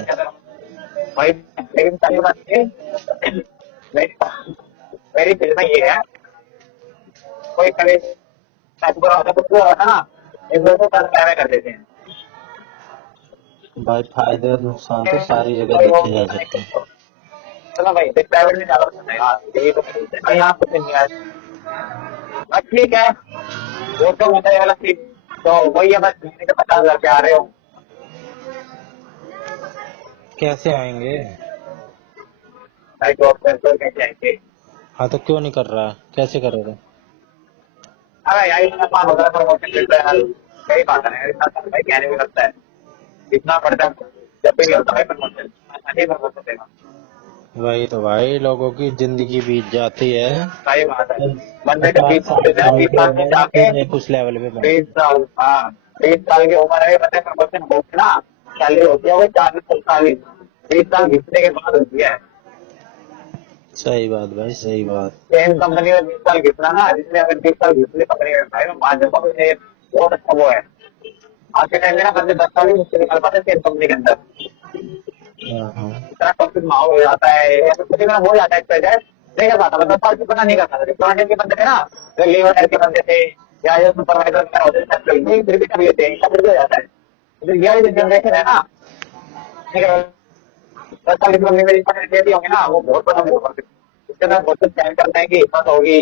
भाई लेकिन सारी बात ये मेरी मेरी दिल में ये है, कोई करे बुरा होता कुछ बुरा होता ना, इस वजह से कर देते हैं। भाई फायदे और नुकसान तो सारी जगह भाई वो देखे जा सकते हैं। चलो भाई प्राइवेट में ज्यादा पसंद है यार, ये तो भाई यहाँ कुछ नहीं है। बस ठीक है, वो तो होता है वाला सीट, तो वही है बस महीने के 50,000 पे आ रहे हो। कैसे आएंगे? भाई जॉब कर कैसे आएंगे। हाँ तो क्यों नहीं कर रहा? कैसे करेगा? अरे यार इतना 5,000 प्रमोशन मिल रहा है यार, सही बात है मेरे साथ भाई, कहने में लगता है इतना पड़ता है, जब भी नहीं होता है प्रमोशन अच्छा प्रमोशन देगा। वही तो भाई, लोगों की जिंदगी बीत जाती है। सही बात है, बंदे के 50 20 साल साल का हो 20 गया साल में है, जाके फिर एक उस लेवल पे पहुंच। 20 साल, हाँ 20 साल की उम्र है, पता है प्रमोशन होती ना सैलरी होती है वो 40 से 45, 20 साल घिसने के बाद होती है। सही बात भाई, सही बात। सेम कंपनी में 20 साल घिसना ना, जिसने अगर 20 साल घिसने कंपनी में भाई, मैं मान जाता हूँ ये बहुत अच्छा वो है। आज के टाइम में ना बंदे 10 साल ही मुश्किल निकाल पाते सेम कंपनी के अंदर, हाँ, इतना टॉक्सिक माहौल हो जाता है या फिर कुछ इतना हो जाता है इस वजह नहीं कर पाता, मतलब 10 साल की पता नहीं कर पाता। प्लांट के बंदे थे ना, जो लेबर के बंदे थे या जो सुपरवाइजर वगैरह होते थे, नहीं फिर भी कर लेते हैं, सब हो जाता है। तो ये वाली जनरेशन है ना, 10 साल की कंपनी में जितना देती होंगे ना, वो बहुत बड़ा वो करते हैं। उसके अंदर बहुत कुछ चैन करते हैं कि हिम्मत होगी,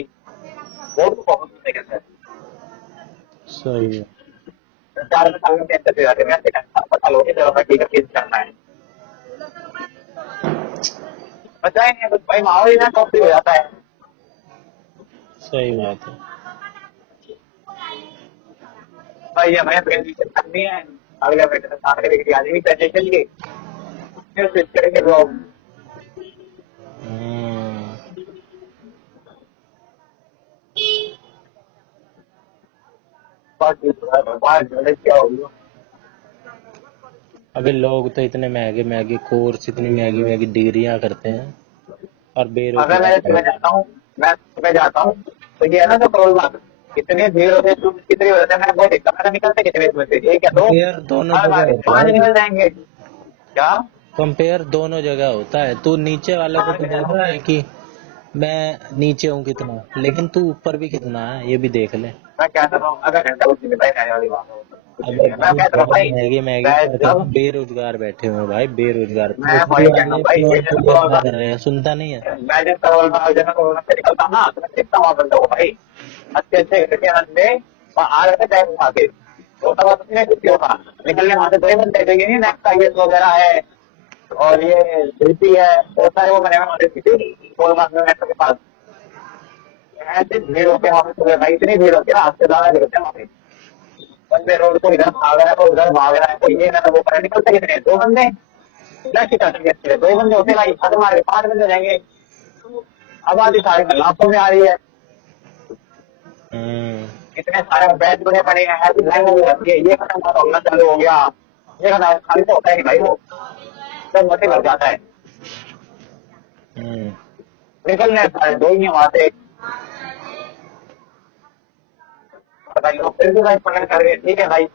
बहुत परफॉर्मेंस नहीं करते हैं। सही है। 4 साल में कैसे चले जाते हैं, पता लोगे चलो भाई ठीक है चेंज करना है, पता ही नहीं है कुछ भाई, माहौल ही ना टॉक्सिक हो जाता है। सही बात है। भाई हमें ट्रांजिशन करनी है, अगले महीने तक आखिरी की आ जाएगी ट्रांजिशन की, फिर स्विच करेंगे जॉब। हम्म, भगवान जाने क्या होगा। अभी लोग तो इतने महंगे महंगे कोर्स, इतनी महंगी महंगी डिग्रियां करते हैं और अगर मैं बेरोजगार सुबह बैठे हैं। जाता हूँ, मैं सुबह जाता हूँ तो ये है ना जो करोल बाग, कितनी भीड़ होती है, कितनी होती है, मैं बहुत देखता मैं निकलते कितने इसमें से एक या दो, कंपेयर दोनों हर जगह बार होता 5 है। निकल जाएंगे क्या। कंपेयर दोनों जगह होता है। तू नीचे वाले को तो देख रहा है कि मैं नीचे हूँ कितना, लेकिन तू ऊपर भी कितना है ये भी देख ले। मैं क्या कर रहा हूँ, अगर घंटा कुछ नहीं बताई जाने वाली बात है, कुछ अबे नहीं है। मैं भाई क्या कर रहा हूँ बहुत भाई, महंगी महंगी मैं करके ना जब बेरोजगार बैठे हुए हैं भाई, बेरोजगार। मैं नौकरी वही कह रहा हूँ वाले भाई, ये फोन जैसे पे करोल क्या बाग, कर रहे हैं, सुनता नहीं है? मैं जब करोल बाग जैसे करोल से निकलता हूँ ना, तो मैं देखता हूँ बंदों को भाई, अच्छे अच्छे घटिया बंदे वहाँ आ रहे थे टाइम उठा के, तो तब उसने कुछ क्यों था निकलने, वहां से 2 ही बंदे देखेंगे नहीं, नेक्स्ट आईएएस वगैरह है और ये धृति है, बहुत सारे वो बने हुए हमारे सिटी करोल बाग में मेट्रो के पास। ऐसे भीड़ होते हैं वहाँ पे सुबह भाई, इतनी भीड़ होती है, आज से ज्यादा भीड़ होते हैं वहाँ पे। बंदे रोड को इधर भाग रहा है, तो उधर भाग रहा है, तो ये ना वो कर निकलते कितने 2 बंदे, लड़की चाहती है 2 बंदे होते भाई, खत्म आ रहे 5 बंदे जाएंगे। अब आधी सारी लाखों में आ रही है, हम्म, इतने सारे बैच बने पड़े हैं, ऐसी लाइन लगी रहती है, ये खत्म हुआ तो अगला चालू हो गया, ये खत्म खाली तो होता है नहीं भाई, वो तो मोटे लग जाता है। हम्म। निकलने सारे 2 ही है वहां से, भाई लोग फिर भी भाई पकड़ कर रहे हैं, ठीक है भाई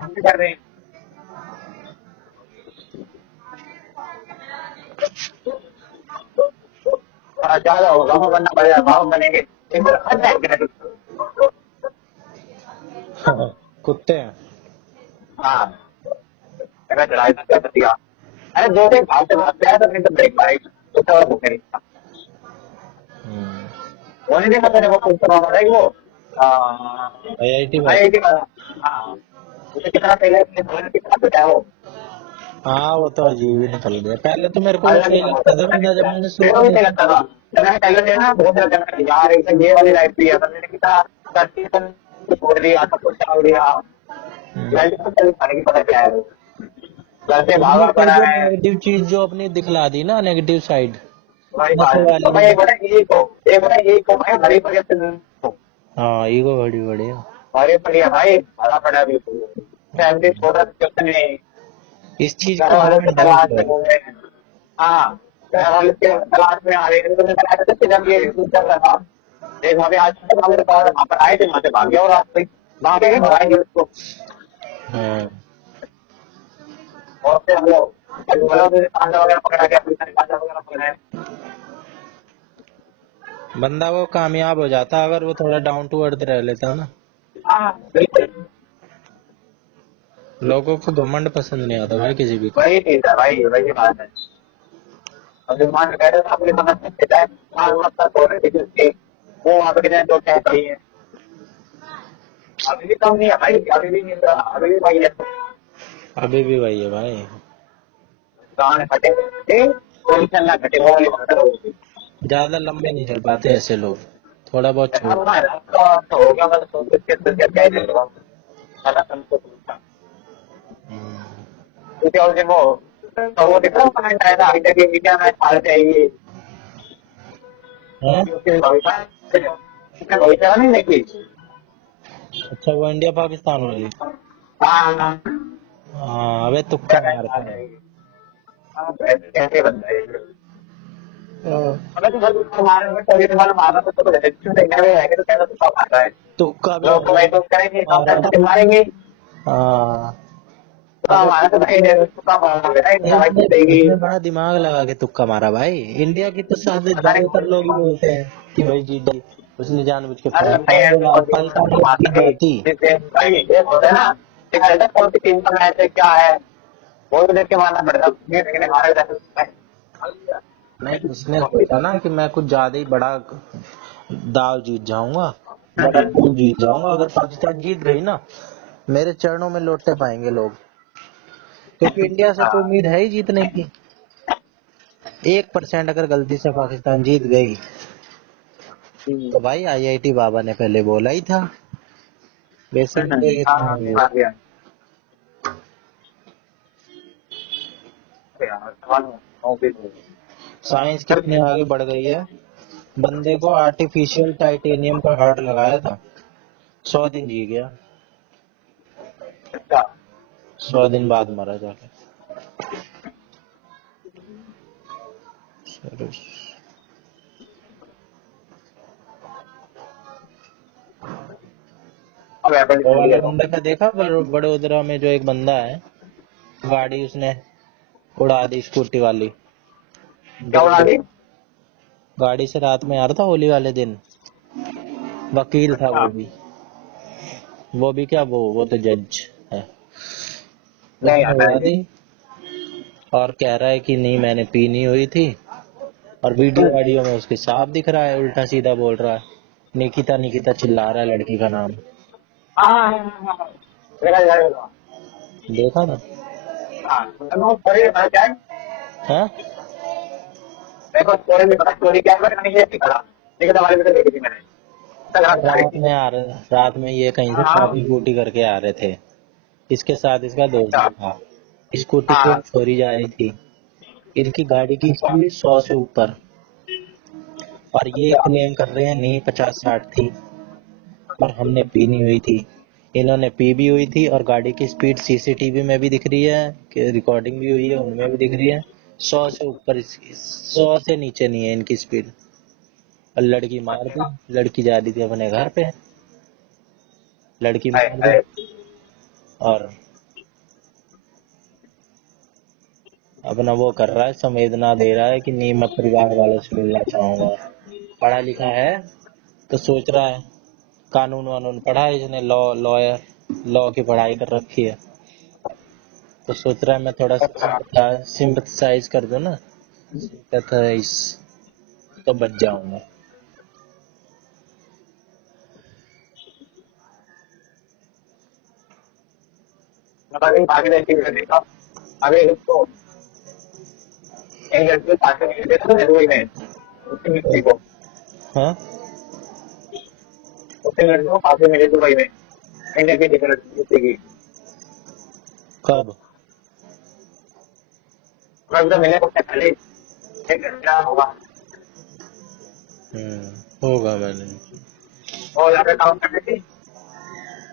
हम भी कर रहे हैं। ज्यादा होगा वो बनना पड़ेगा, भाव बनेंगे एक बार हट जाएंगे। कुत्ते हैं। हाँ अगर चढ़ाई कर दिया, अरे 2 दिन भाव से भागते हैं तो फिर तो ब्रेक मारेगी, कुछ और भूखे नहीं। हम्म। वो नहीं देखा मैंने, वो कुछ है वो आईआईटी वाला। आईआईटी वाला, हाँ उसे कितना पहले कितना पिटा है वो, हाँ वो तो अजीब ही निकल गया। पहले तो मेरे को भी अलग ही सही लगता था बंदा, जब मैंने मेरे सुना को भी नहीं सही था। लगता था। जब मैंने पहले देखा ना बहुत ज्यादा यार एकदम ये वाली लाइफ भी है, मैंने कितना छोड़ दिया सब कुछ छोड़ दिया, लाइफ तो चल पाने की पता क्या है, घर से उसने भागा फिर पड़ा जो है। नेगेटिव चीज जो अपनी दिखला दी ना, नेगेटिव साइड, वही बात नशे है। वाले तो भाई एक को भाई हरी पड़ी हाँ ईगो बड़ी बड़ी है। हरी पड़ी है भाई, बड़ा बड़ा भी फैमिली छोटा कुछ नहीं, इस चीज घर का वाले तो घमंड है तलाश में इनको। घूम रहे हैं। हाँ, घर वाले के तलाश में आ रहे हैं, तो मैंने कहा था जब ये चल रहा था, एक वहाँ पे आज वहाँ पर आए थे, वहाँ से भाग गया और आप भाग के भगाएंगे उसको। हाँ और फिर हम लोग वालों ने पांडा वगैरह पकड़ा गया, पुलिस ने पांडा वगैरह पकड़ा है। बंदा वो कामयाब हो जाता अगर वो थोड़ा डाउन टू अर्थ रह लेता ना। हाँ बिल्कुल, लोगों को घमंड पसंद नहीं आता भाई किसी भी का। वही चीज है भाई, वही बात है। अब जो मान कह रहे थे अपने समझ में देता है, मान मतलब बोल रहे थे कि उसके वो वहाँ पे कितने तो क्या सही है, अभी भी कम नहीं है भाई, अभी भी नहीं था, अभी भी भाई है, अभी भी वही है भाई। कहाँ फटे कोई चलना घटे वो वाली बात है। ज्यादा लंबे नहीं चल पाते ऐसे लोग, थोड़ा बहुत छोड़। अब रास्ता तो हो गया, बस उसके अंदर क्या ही देखो सारा संतोष होता। क्योंकि और देखो तो वो दिख रहा है कमेंट आया था अभी तक इंडिया में हार जाएगी, हाँ? उसके भविष्य नहीं देखी। अच्छा वो इंडिया पाकिस्तान वाली। हाँ हाँ, हाँ अबे तुक्का मारता है। कैसे बनता है ये? हाँ, अबे तो बस तुम्हारे में कभी तुम्हारा मारना तो रेजिस्ट्रेशन देखने में आएगा तो कैसा तो सब आता है, तुक्का भी लोग तो भाई तो करेंगे तो मारा। पैसे मारेंगे, हाँ तो अबे हमारा तो भाई तुक्का मारना बेटा, इंडिया भाई इसने जीतेगी। इसने बड़ा दिमाग लगा के तुक्का मारा भाई। इंडिया की तो पता नहीं ज्यादातर लोग ही बोलते हैं कि भाई जीत गई। उसने जानबूझ के अरे भाई पाकिस्तान बोला, कल का मैच भी भाई गलती। जैसे भाई ये होता है ना कि कहते हैं कौन सी टीम का मैच है क्या है, वो भी देख के मानना पड़ता है, ये देखने हमारे जाते हैं। नहीं उसने सोचा ना कि मैं कुछ ज्यादा ही बड़ा दाव जीत जाऊंगा, बड़ा कुछ जीत जाऊंगा। अगर पाकिस्तान जीत गई ना मेरे चरणों में लौटने पाएंगे लोग, क्योंकि इंडिया से तो उम्मीद है ही जीतने की। 1% अगर गलती से पाकिस्तान जीत गई तो भाई आईआईटी बाबा ने पहले बोला ही था, वैसे भी देख इतना हाँ, हो गया। हाँ, हाँ, हाँ, हाँ, साइंस कितनी आगे बढ़ गई है। बंदे को आर्टिफिशियल टाइटेनियम का हार्ट लगाया था, 100 दिन जी गया, अच्छा 100 दिन बाद मरा जाके। चलो। अब एप्पल वो वाले देखो बंदे का देखा बड़ोदरा में जो एक बंदा है, गाड़ी उसने उड़ा दी स्कूटी वाली। क्या बना दी। गाड़ी से रात में आ रहा था होली वाले दिन, वकील था अच्छा वो भी क्या वो तो जज है। नहीं उसने आता उड़ा है। दी और कह रहा है कि नहीं मैंने पी नहीं हुई थी, और वीडियो में उसके साफ दिख रहा है उल्टा सीधा बोल रहा है। निकिता निकिता चिल्ला रहा है लड़की का नाम। हाँ हाँ, हाँ, हाँ, देखा जाएगा। देखा ना। हाँ देखो स्टोरी में पता क्या है, हाँ देखो स्टोरी में पता स्टोरी क्या है, मैंने नहीं देखी था लेकिन हमारे भी तो देखी थी मैंने, इंस्टाग्राम पे आ रही थी। रात में ये कहीं से हाँ पार्टी पूटी करके आ रहे थे, इसके साथ इसका दोस्त अच्छा भी था। स्कूटी पे हाँ छोरी जा रही थी, इनकी गाड़ी की अच्छा स्पीड 100 से ऊपर, और ये अच्छा क्लेम कर रहे हैं नहीं 50-60 थी और हमने पी नहीं हुई थी। इन्होंने पी भी हुई थी और गाड़ी की स्पीड सीसीटीवी में भी दिख रही है कि रिकॉर्डिंग भी हुई है, उनमें भी दिख रही है। 100 से ऊपर 100 से नीचे नहीं है इनकी स्पीड। और लड़की मार दी, लड़की जा रही थी अपने घर पे, लड़की अरे मार दी। अरे और अपना वो कर रहा है, संवेदना दे रहा है कि नहीं मैं परिवार वालों से मिलना चाहूंगा। पढ़ा लिखा है तो सोच रहा है, कानून वानून पढ़ा है इसने, लॉ की पढ़ाई कर रखी है, तो सोच रहा है मैं थोड़ा अच्छा सिंपथसाइज कर दूं ना, सिंपथाइज तो बच जाऊंगा। मतलब एक आगे देखी मैंने देखा, अभी उसको एक लड़की को पास में देखा था दुबई में, उसकी मिस्त्री को, हाँ उसके लड़की को पास में मिले दुबई में, इंडिया की मिस्त्री की, कब? मतलब मिले उससे पहले एक लड़का होगा, होगा मैंने और यहाँ पे काम करने की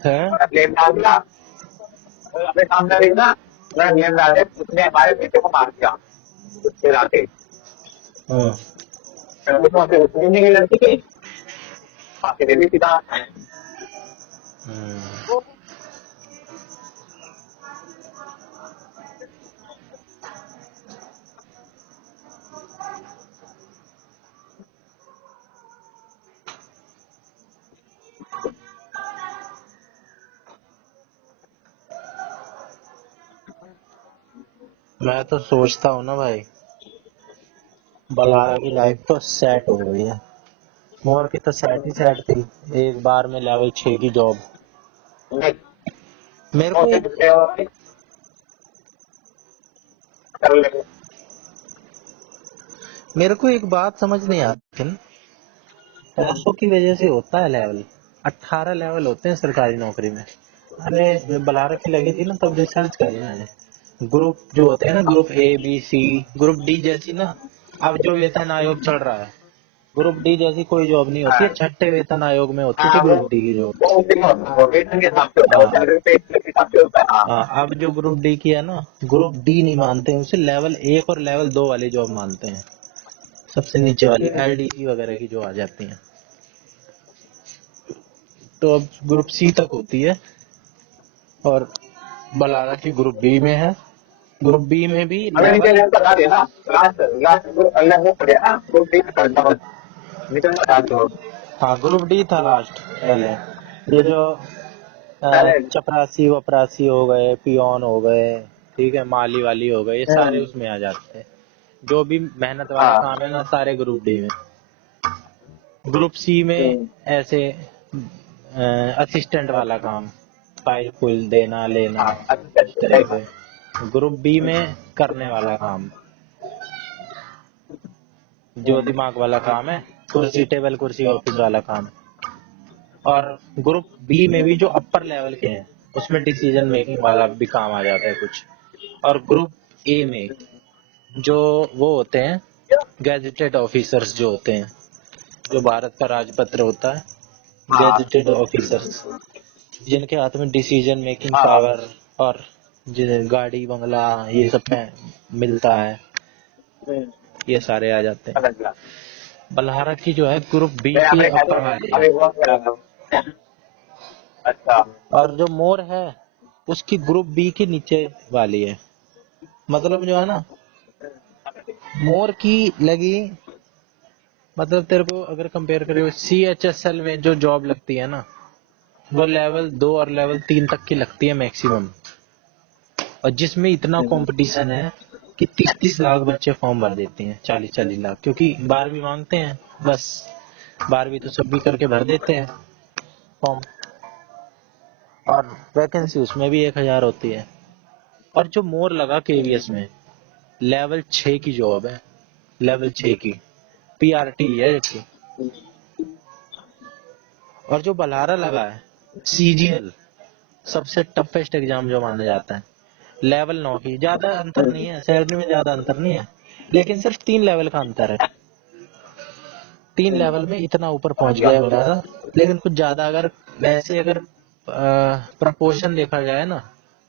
है। प्लेन डाल दिया, और यहाँ पे काम कर रही ना, मेरा नियम डाले, उसने हमारे बेटे को मार दिया उसके लाके, हाँ। वहाँ पे उसने नहीं लड़की की फांसी दे दी सीधा। हम्म। मैं तो सोचता हूँ ना भाई, बलारा की लाइफ तो सेट हो गई है। मोर की तो सेट ही सेट थी, एक बार में लेवल 6 की जॉब। मेरे को एक मेरे को एक बात समझ नहीं आती ना, पैसों की वजह से होता है लेवल। 18 लेवल होते हैं सरकारी नौकरी में। अरे जब बलारा की लगी थी ना, तब रिसर्च करी मैंने। ग्रुप जो होते हैं ना, group A B C, group D जैसी ना, अब जो वेतन आयोग चल रहा है, ग्रुप D जैसी कोई जॉब नहीं होती है। छठे वेतन आयोग में होती थी ग्रुप D की जॉब। वेतन के हिसाब से होता है, हाँ। सैलरी पे के हिसाब से होता है। हाँ, हाँ, अब जो ग्रुप D की है ना, ग्रुप D नहीं मानते हैं उसे, लेवल 1 और लेवल 2 वाली जॉब मानते हैं। सबसे नीचे वाली LDC वगैरह की जो आ जाती हैं। तो अब ग्रुप C तक होती है, और बलारा की ग्रुप B में है। ग्रुप B में भी हमें नीचे लेवल, लेवल बता देना, लास्ट लास्ट को अलग वो पड़े ना, तो ठीक पड़ता है, नीचे बता दो। हाँ ग्रुप D था लास्ट पहले। ये जो पहले चपरासी वपरासी हो गए, पियोन हो गए, ठीक है, माली वाली हो गए, ये सारे उसमें आ जाते हैं। जो भी मेहनत वाला हाँ, काम है ना, सारे ग्रुप D में। ग्रुप C में ऐसे असिस्टेंट वाला काम, फाइल फुल देना लेना, हाँ, इस तरह से। ग्रुप B में करने वाला काम, जो दिमाग वाला काम है, कुर्सी टेबल कुर्सी ऑफिस वाला काम। और ग्रुप B में भी जो अपर लेवल के हैं, उसमें डिसीजन मेकिंग वाला भी काम आ जाता है कुछ। और ग्रुप A में जो वो होते हैं, गैजेटेड ऑफिसर्स जो होते हैं, जो भारत का राजपत्र होता है, हाँ, गैजेटेड ऑफिसर्स, जिनके हाथ में डिसीजन मेकिंग हाँ, पावर, और जिन्हें गाड़ी बंगला ये सब पे मिलता है, ये सारे आ जाते हैं। समझ गया। बल्हारा की जो है ग्रुप बी मैं की अभी अपर वाली है। अभी वो करा था। अच्छा, और जो मोर है उसकी ग्रुप बी के नीचे वाली है। मतलब जो है ना, मोर की लगी, मतलब तेरे को अगर कंपेयर करें CHSL में जो जॉब लगती है ना, वो लेवल 2 और लेवल 3 तक की लगती है मैक्सिमम। और जिसमें इतना कंपटीशन है कि 30-30 लाख बच्चे फॉर्म भर देते हैं, 40-40 लाख, क्योंकि 12वीं मांगते हैं बस। 12वीं तो सब भी करके भर देते हैं फॉर्म, और वैकेंसी उसमें भी 1000 होती है। और जो मोर लगा KVS में, लेवल 6 की जॉब है, लेवल 6 की PRT है इसकी। और जो बल्हारा लगा है CGL, सबसे टफेस्ट एग्जाम जो माना जाता है, लेवल 9 की। ज्यादा अंतर नहीं है, सैलरी में ज्यादा अंतर नहीं है, लेकिन सिर्फ 3 लेवल का अंतर है। 3 लेवल में इतना ऊपर समझ पहुंच गया। गया है बल्हारा। लेकिन कुछ ज्यादा अगर वैसे अगर प्रपोर्शन देखा जाए ना,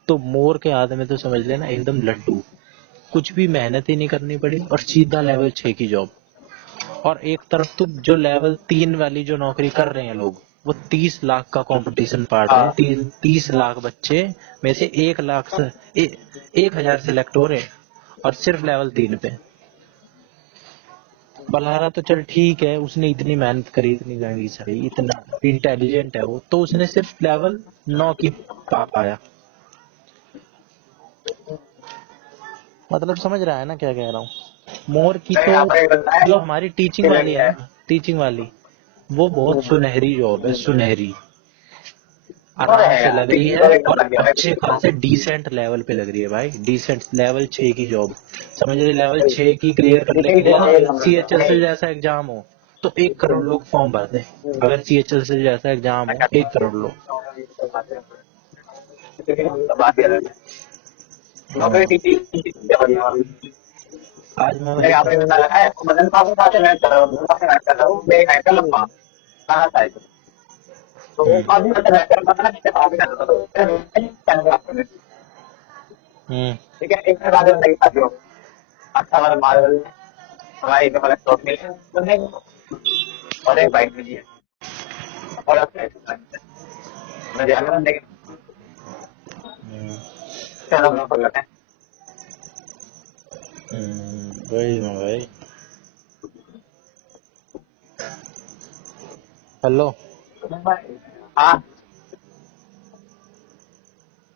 तो मोर के हाथ में तो समझ लेना एकदम लड्डू। कुछ भी मेहनत ही नहीं करनी पड़ी, और सीधा लेवल 6 की जॉब। और एक तरफ तो जो लेवल 3 वाली जो नौकरी कर रहे हैं लोग, वो 30 लाख का कंपटीशन पाड़ रहे हैं। हाँ, 30 लाख बच्चे में से 1 लाख से 1000 सिलेक्ट हो रहे हैं, और सिर्फ लेवल 3 पे। बल्हारा तो चल ठीक है, उसने इतनी मेहनत करी, इतनी जंगी सही, इतना इंटेलिजेंट है वो, तो उसने सिर्फ लेवल 9 की पा पाया। मतलब समझ रहा है ना क्या कह रहा हूँ। मोर की नहीं, तो, यहाँ पर एक बंदा है, जो हमारी टीचिंग वाली है है। ना, टीचिंग वाली, वो बहुत सुनहरी जॉब है, सुनहरी। और आराम है से यार, लग रही टीचिंग है, तो एकदम और लग गया है। अच्छे खासे डिसेंट लेवल पे लग रही है भाई, डिसेंट लेवल 6 की जॉब। समझ रहे, लेवल 6 की क्लियर करने के टीचिंग लिए तो ना, एक अगर नंबर का है। CHSL जैसा एग्जाम हो तो 1 करोड़ लोग फॉर्म भरते हैं। अगर CHSL जैसा एग्जाम हो, 1 करोड़ लोग। बात ये है। नौकरी हाँ। टीचिंग बढ़िया वाली। आज मैं मेरे वही आपने बता रखा है मदन साहब के साथ मैच कर रहा हूँ, दोनों से मैच कर रहा हूँ, मेरे है का लंबा कहाँ था तो वो हम्म काफी अच्छा मैच कर पता नहीं क्या काफी कर रहा था हम्म ठीक है। एक बाद नहीं था जो अच्छा वाला मार्बल हमारे एक वाला शॉट मिले तो नहीं और एक बाइक मिली है और अच्छा मैं ध्यान में लेकिन हम्म चलो ना कर लेते हैं। वही ना भाई। हेलो, हाँ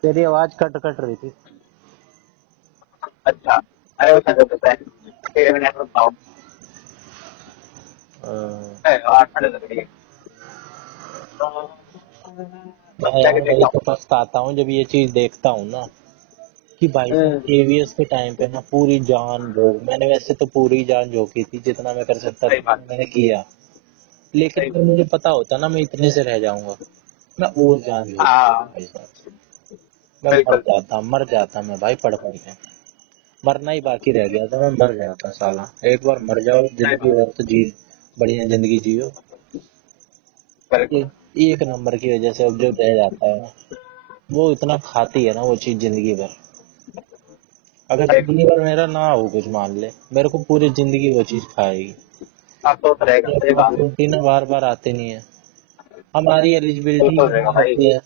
तेरी आवाज कट कट रही थी। अच्छा अरे वो क्या होता है फिर मैंने बताओ अ, ठंड लग रही है मैं जाके यार वही देखता तो पछताता हूँ जब ये चीज देखता हूँ ना, कि भाई साहब हूँ। केवीएस के टाइम पे ना पूरी जान झोंक, मैंने वैसे तो पूरी जान झोंकी थी, जितना मैं कर सकता सही था बात मैंने किया। लेकिन सही अगर मुझे पता होता ना मैं इतने से रह जाऊंगा, मैं और जान झोंक देता हाँ भाई साहब। मैं बिल्कुल मर जाता मैं भाई पढ़ पढ़ के। मरना ही बाकी रह गया था, मैं मर जाता साला। एक बार मर जाओ, सही जिंदगी बात भर तो जी, बढ़िया जिंदगी जियो। ये बिल्कुल एक नंबर की वजह से अब जो रह जाता है ना, वो इतना खाती है ना वो चीज जिंदगी भर। अगर सही जिंदगी भर मेरा ना हो कुछ, मान ले मेरे को पूरी जिंदगी वो चीज खाएगी। बात तो रहेगा ये सही बात है अपॉर्चुनिटी ना बार बार आती नहीं है। हमारी एलिजिबिलिटी बिल्कुल रहेगा कितनी भाई होती है?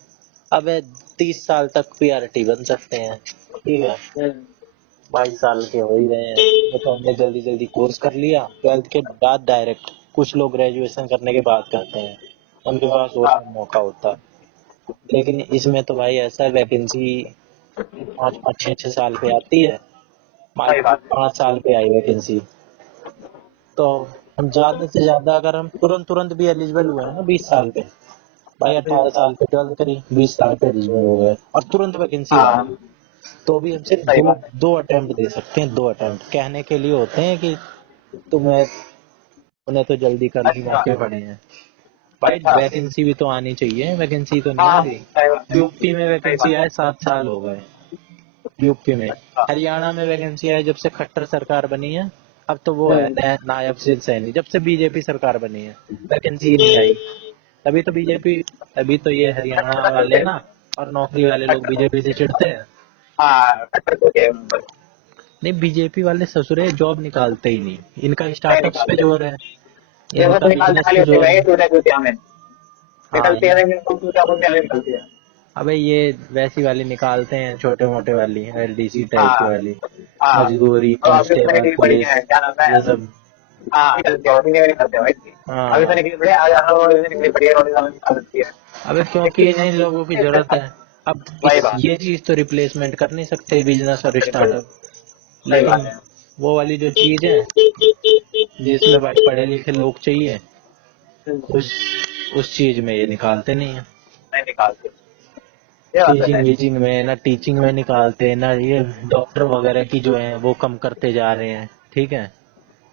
अबे 30 साल तक पीआरटी बन सकते हैं, ठीक है। 22 साल के हो ही रहे हैं, वो तो हमने जल्दी जल्दी कोर्स कर लिया, 12th के बाद डायरेक्ट। कुछ लोग ग्रेजुएशन करने के बाद करते हैं, उनके पास और हाँ कम मौका होता है। लेकिन इसमें तो भाई ऐसा वैकेंसी 5-5 6 6 साल पे आती है। मान सही लो बात है 5 साल पे आई वैकेंसी, तो हम ज्यादा से ज्यादा अगर हम तुरंत तुरंत भी एलिजिबल हुए हैं ना 20 साल पे, भाई 18 साल पे 12th करी, 20 साल पे एलिजिबल हो गए और तुरंत वैकेंसी आ हाँ गई, तो भी हम सिर्फ सही दो बात है दो अटेम्प्ट दे सकते हैं। 2 अटेम्प्ट कहने के लिए होते हैं कि तुम्हें, उन्हें तो जल्दी करने अच्छा मौके पड़े हैं। भाई अच्छा वैकेंसी भी तो आनी चाहिए, वैकेंसी तो नहीं आ हाँ सही बात रही। है यूपी में सही वैकेंसी बात आए 7 साल हो गए, यूपी में। अच्छा हरियाणा में वैकेंसी आई जब से खट्टर सरकार बनी है, अब तो वो है हम्म नायब सिंह सैनी, जब से बीजेपी सरकार बनी है वैकेंसी ही नहीं आई। तभी तो बीजेपी, तभी तो ये हरियाणा वाले ना और नौकरी वाले लोग बीजेपी से चिढ़ते हैं। हाँ कट्टर तो क्या है नहीं, बीजेपी वाले ससुरे जॉब निकालते ही नहीं, इनका नहीं स्टार्टअप्स पे निकालते जोर है, ये बस इनका निकाल बिजनेस खाली पे होती जोर है है। टूटा टूटिया में हाँ निकलती है नहीं टूटा टूटिया में निकलती है अबे ये वैसी वाली निकालते हैं, छोटे मोटे वाली एलडीसी टाइप की हाँ वाली, हाँ मजदूरी, और अभी तो कांस्टेबल, निकली पड़ी पुलिस, है क्या नाम है ये सब। हाँ निकलते हैं नहीं निकलते हैं भाई अभी तो हाँ निकली पड़ी है आज रोड से निकली पड़ी है रोड से निकाल देती है अबे क्योंकि इन्हें लोगों की जरूरत है। अब वही इस बात ये चीज तो रिप्लेसमेंट कर नहीं सकते बिजनेस और बिल्कुल स्टार्टअप, सही बात लेकिन है वो वाली जो चीज है जिसमें भाई पढ़े लिखे लोग चाहिए, उस उस चीज में ये निकालते नहीं है। नहीं निकालते ये बात तो टीचिंग है वीचिंग में ना, टीचिंग में निकालते हैं ना, ये डॉक्टर वगैरह की जो है वो कम करते जा रहे हैं, ठीक है।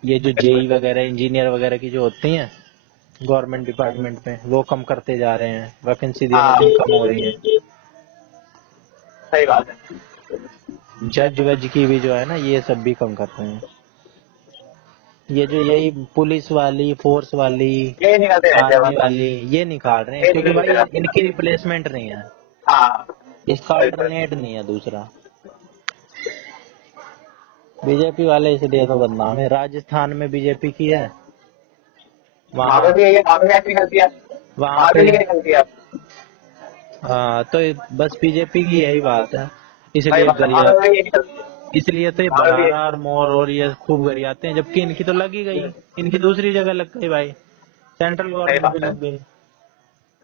ये जो बिल्कुल जेई वगैरह इंजीनियर वगैरह की जो होती हैं गवर्नमेंट डिपार्टमेंट में, वो कम करते जा रहे हैं, वैकेंसी दिन ब हाँ दिन कम हो रही है। सही बात है जज वज की भी जो है ना, ये सब भी कम कर रहे हैं। ये जो यही पुलिस वाली, फोर्स वाली, यही निकलते रहते हैं आर्मी बस वाली, ये निकाल रहे हैं ये क्योंकि निकलते भाई रहते इनकी हैं रिप्लेसमेंट नहीं है, हाँ इसका बिल्कुल अल्टरनेट नहीं है दूसरा। बीजेपी वाले इसलिए तो बदनाम है, राजस्थान में बीजेपी की है, वहाँ पे वहाँ भी वहाँ पे भी ऐसी निकलती है वहाँ वहाँ पे। पे नहीं निकलती है हाँ तो बस बीजेपी की यही बात है, सही इसलिए बात है वहाँ गरिया, पे भी ये निकलती है इसलिए तो ये वहाँ पे भी बरारा और मोर और ये खूब गरियाते हैं, जबकि इनकी तो लग ही गई, इनकी दूसरी जगह लग गई भाई, सेंट्रल सही गवर्नमेंट में बात है लग गई।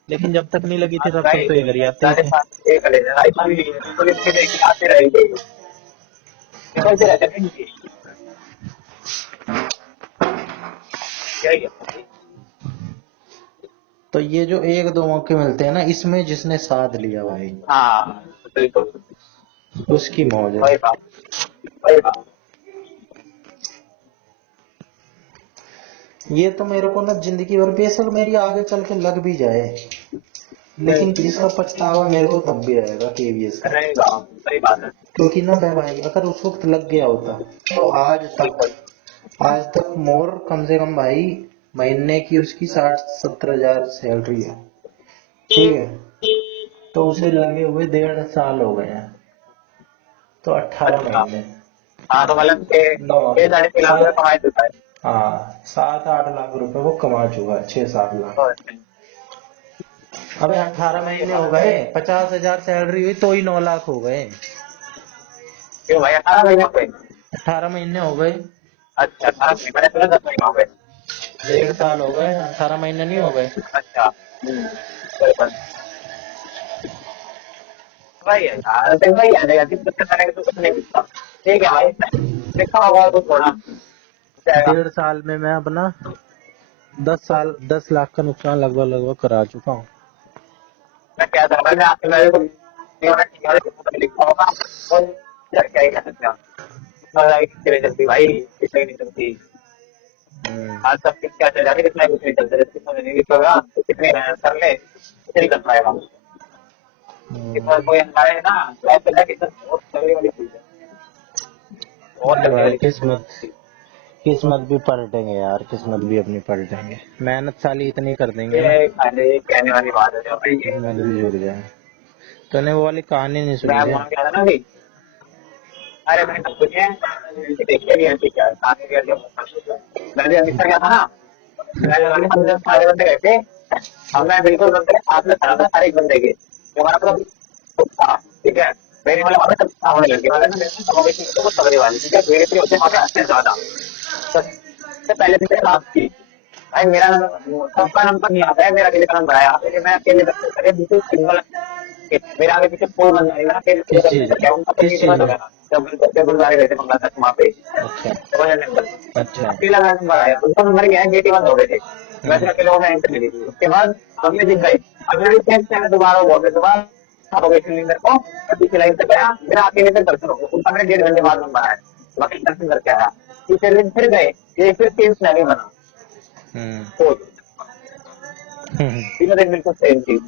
लेकिन जब तक नहीं लगी थी तब तक भाई तो ये गरियाते ही थे। राजस्थान एक करेगा राजस्थान भी पुलिस के लेके आते रहेंगे निकलते रहते हैं इनकी यही है तो ये जो एक दो मौके मिलते हैं ना, इसमें जिसने साध लिया भाई, हाँ बिल्कुल उसकी मौज है। वही बात वही बात ये तो मेरे को ना जिंदगी भर, बेशक मेरी आगे चल के लग भी जाए, लेकिन इसका पछतावा मेरे को तब भी रहेगा केवीएस का, रहेगा। सही बात है। क्योंकि ना मैं भाई अगर उस वक्त लग गया होता तो आज तक मोर कम से कम भाई महीने की उसकी 60-70 हजार सैलरी है, ठीक है, तो उसे लगे हुए 1.5 साल हो गए हैं, तो 18 अच्छा। महीने हाँ तो मतलब नौ 6-6.5 लाख रुपए कमा चुका है। हाँ 7-8 लाख रुपए वो कमा चुका है, 6-7 लाख। तो अबे 18 महीने हो गए, 50 हजार सैलरी हुई तो ही 9 लाख हो गए। क्यों भाई 18 महीने हो गए? 18 महीने हो गए, अच्छा 18 महीने, मैंने सुना 10 महीने हो गए। 1.5 साल हो गए, 18 महीने नहीं हो गए। अच्छा। बिल्कुल। वही है यार, तो वही आ जाएगा कि कुछ करेंगे तो कुछ नहीं मिलता। ठीक है भाई, देखा होगा तो थोड़ा जाएगा। 1.5 साल में मैं अपना 10 लाख का नुकसान लगभग करा चुका हूँ। मैं क्या था भाई, मैं आपके मेरे को लिखा होगा और क्या क्या ही कह सकते हैं। कितनी चलती भाई, कितनी नहीं चलती। आज सब क्या चल जाती, कितना कुछ नहीं चलता। कितना नहीं लिखोगा तो कितनी मेहनत कर ले कुछ नहीं कर पाएगा। कितना कोई हमारे ना तो ऐसा लगा कि बहुत तगड़ी वाली चीज है, बहुत तगड़ी भाई वाली किस्मत चीज। किस्मत भी पलटेंगे यार, किस्मत भी अपनी पलटेंगे, मेहनत साली इतनी कर देंगे ना, ये खाली कहने वाली बात है जो भाई ये। किस्मत भी जुड़ जाए। तूने वो वाली कहानी नहीं मैं सुनी क्या? मान के आता ना भाई। अरे मैंने सब कुछ है, देखिए नहीं है क्या साथ में मैंने हमेशा क्या था ना, मैं लगा हम जब सारे बंदे गए थे, अब मैं बिल्कुल बंदे साथ में खड़ा था सारे बंदे के, जो हमारा पूरा था, ठीक है। मेरे वाले वहां पे सब होने लगे, वाले ना मेरे को समावेश नहीं तो पकड़े वाली, ठीक है। मेरे पे होते वहां पे अच्छे ज्यादा सबसे पहले दिन बात की भाई, मेरा सबका नंबर नहीं आता है, मेरा अकेले का नंबर आया, मैं अकेले बच्चे बिल्कुल सिंगल, मेरे आगे पीछे कोई बंदा नहीं, मैं अकेले किस चीज क्या उनका तो किस नहीं चीज समझ में? होगा। जब गुरुद्वारे गए थे बंगला तक वहां पे अच्छा नंबर, अच्छा। अकेला नंबर आया, उनका नंबर गया है, गेट ही बंद हो गए थे। मैं फिर अकेले में एंट्री मिली थी, उसके बाद हमने दिख गए। अगले भी सेम टाइम दोबारा हुआ, फिर दोबारा हो गई थी मेरे को, पीछे लाइन से गया, मेरा अकेले से दर्शन हो गया, उनका मेरे 1.5 घंटे बाद नंबर आया, बाकी दर्शन करके आया। तीसरे दिन फिर गए, ये फिर सेम सिनेरियो बना। तो तीनों दिन बिल्कुल सेम चीज,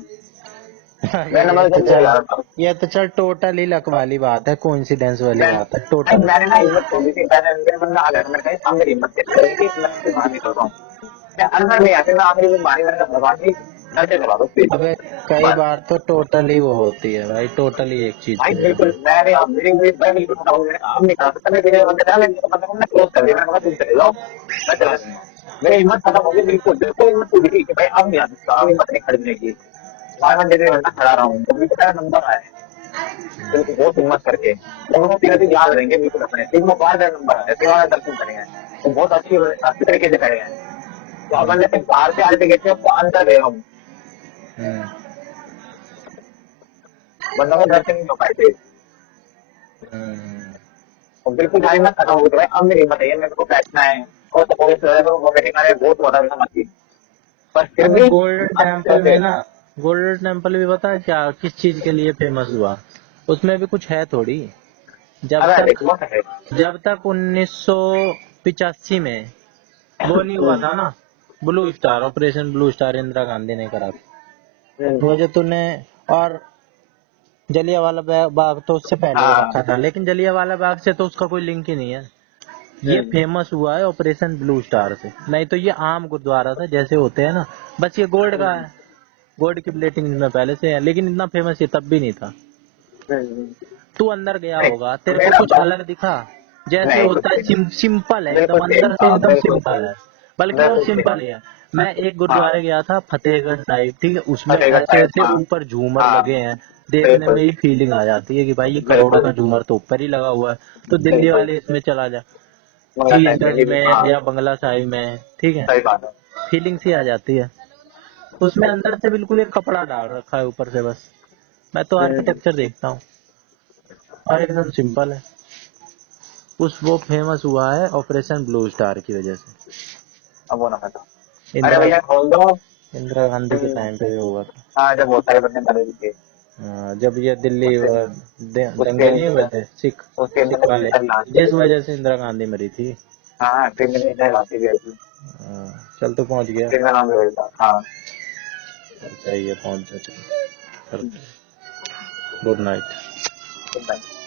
मैं ये नंबर तो जब चल जा रहा था। ये तो चल टोटल ही लक वाली बात है, कोइंसिडेंस वाली बात है टोटल। मैंने ना हिम्मत छोड़ी थी, मैंने बंदा आ गया, मैंने कहा सामने हिम्मत छोड़ी थी, मैं से बाहर निकल रहा हूँ। मैं अंदर नहीं आते, मैं आखिरी में बाहर मैंने भगवान जी घर से करवा दो प्लीज अबे कई बस। बार तो टोटल ही वो होती है भाई, टोटल ही एक चीज भाई पे बिल्कुल, मैंने अब मैं बिल्कुल अब नहीं करा सकता, मैं बिना बंदे था, मैं क्लोज कर दिया, मैंने कहा तुम चले जाओ, मैं चला गया। मेरी हिम्मत खत्म हो गई, बिल्कुल बिल्कुल हिम्मत टूट गई कि भाई अब नहीं आ सकता, अब हिम्मत नहीं खरीदने की। बार मैं 1.5 घंटा खड़ा रहा हूँ, तो मेरा नंबर आया है, बिल्कुल बहुत हिम्मत करके दोनों तीन दिन याद रहेंगे बिल्कुल अपने, तीन बार का नंबर आया, तीन दर्शन करेंगे तो बहुत अच्छी तरीके से करेंगे। तो अब मैंने बाहर से आते गए थे, तो अंदर गया हूँ, हम्म बंदा को दर्शन नहीं हो पाए थे, हम्म। और बिल्कुल भाई मैं खत्म हो गया। अब मेरी हिम्मत है, मेरे को बैठना है और तो पुलिस को वेटिंग आ रही है, बहुत ज्यादा हिम्मत थी, पर फिर अबे भी गोल्डन अच्छे टेम्पल से। में ना, गोल्डन टेम्पल भी बता क्या किस चीज के लिए फेमस हुआ, उसमें भी कुछ है थोड़ी। जब अरे तक देखो है। जब तक 1985 में वो नहीं हुआ था ना, blue star, operation blue star Indira Gandhi ने करा था, वो जो तूने, और जलियांवाला बाग तो उससे पहले ही हाँ। रखा था, लेकिन जलियांवाला बाग से तो उसका कोई लिंक ही नहीं है। ये फेमस हुआ है ऑपरेशन ब्लू स्टार से, नहीं तो ये आम गुरुद्वारा था जैसे होते हैं ना, बस ये गोल्ड का है, गोल्ड की प्लेटिंग इसमें पहले से है, लेकिन इतना फेमस ये तब भी नहीं था। तू अंदर गया नहीं होगा, तेरे को मेरा कुछ बस अलग दिखा? जैसे नहीं कुछ होता है नहीं, सिंपल है एकदम, बिल्कुल सेम, अंदर से हाँ एकदम बिल्कुल सिंपल सेम, है, बल्कि वो बिल्कुल सिंपल सेम। ही है। मैं एक हाँ गुरुद्वारे गया था फतेहगढ़ साहिब, ठीक है, उसमें फतेहगढ़ ऐसे साहिब, ऐसे हाँ ऊपर झूमर हाँ लगे हैं, देखने बिल्कुल में ही फीलिंग आ जाती है कि भाई ये करोड़ों का बिल्कुल झूमर तो ऊपर ही लगा हुआ है। तो दिल्ली बिल्कुल। वाले इसमें चला जा, मंगला साहिब शीशगंज दिल्ली में, में हाँ या बंगला साहिब में, ठीक है, सही बात है। फीलिंग सी आ जाती है। उसमें अंदर से बिल्कुल एक कपड़ा डाल रखा है ऊपर से बस। मैं तो आर्किटेक्चर देखता हूँ और एकदम सिंपल है। उस वो फेमस हुआ है ऑपरेशन ब्लू स्टार की वजह से। अब वो ना बता, अरे इंदिरा भैया खोल दो। इंदिरा गांधी के टाइम पे ये हुआ था। हाँ जब बहुत सारे बंदे मरे भी थे जब ये दिल्ली उससे उसके दंगे नहीं हुए थे, सिख उसके सिख वाले, जिस वजह से इंदिरा गांधी मरी थी। हाँ क्रिमिनल लाती भी आई थी, चल तो पहुंच गया, क्रिमिनल नाम भी था हाँ। सही है, पहुंच जा। करते। Good night. Good night.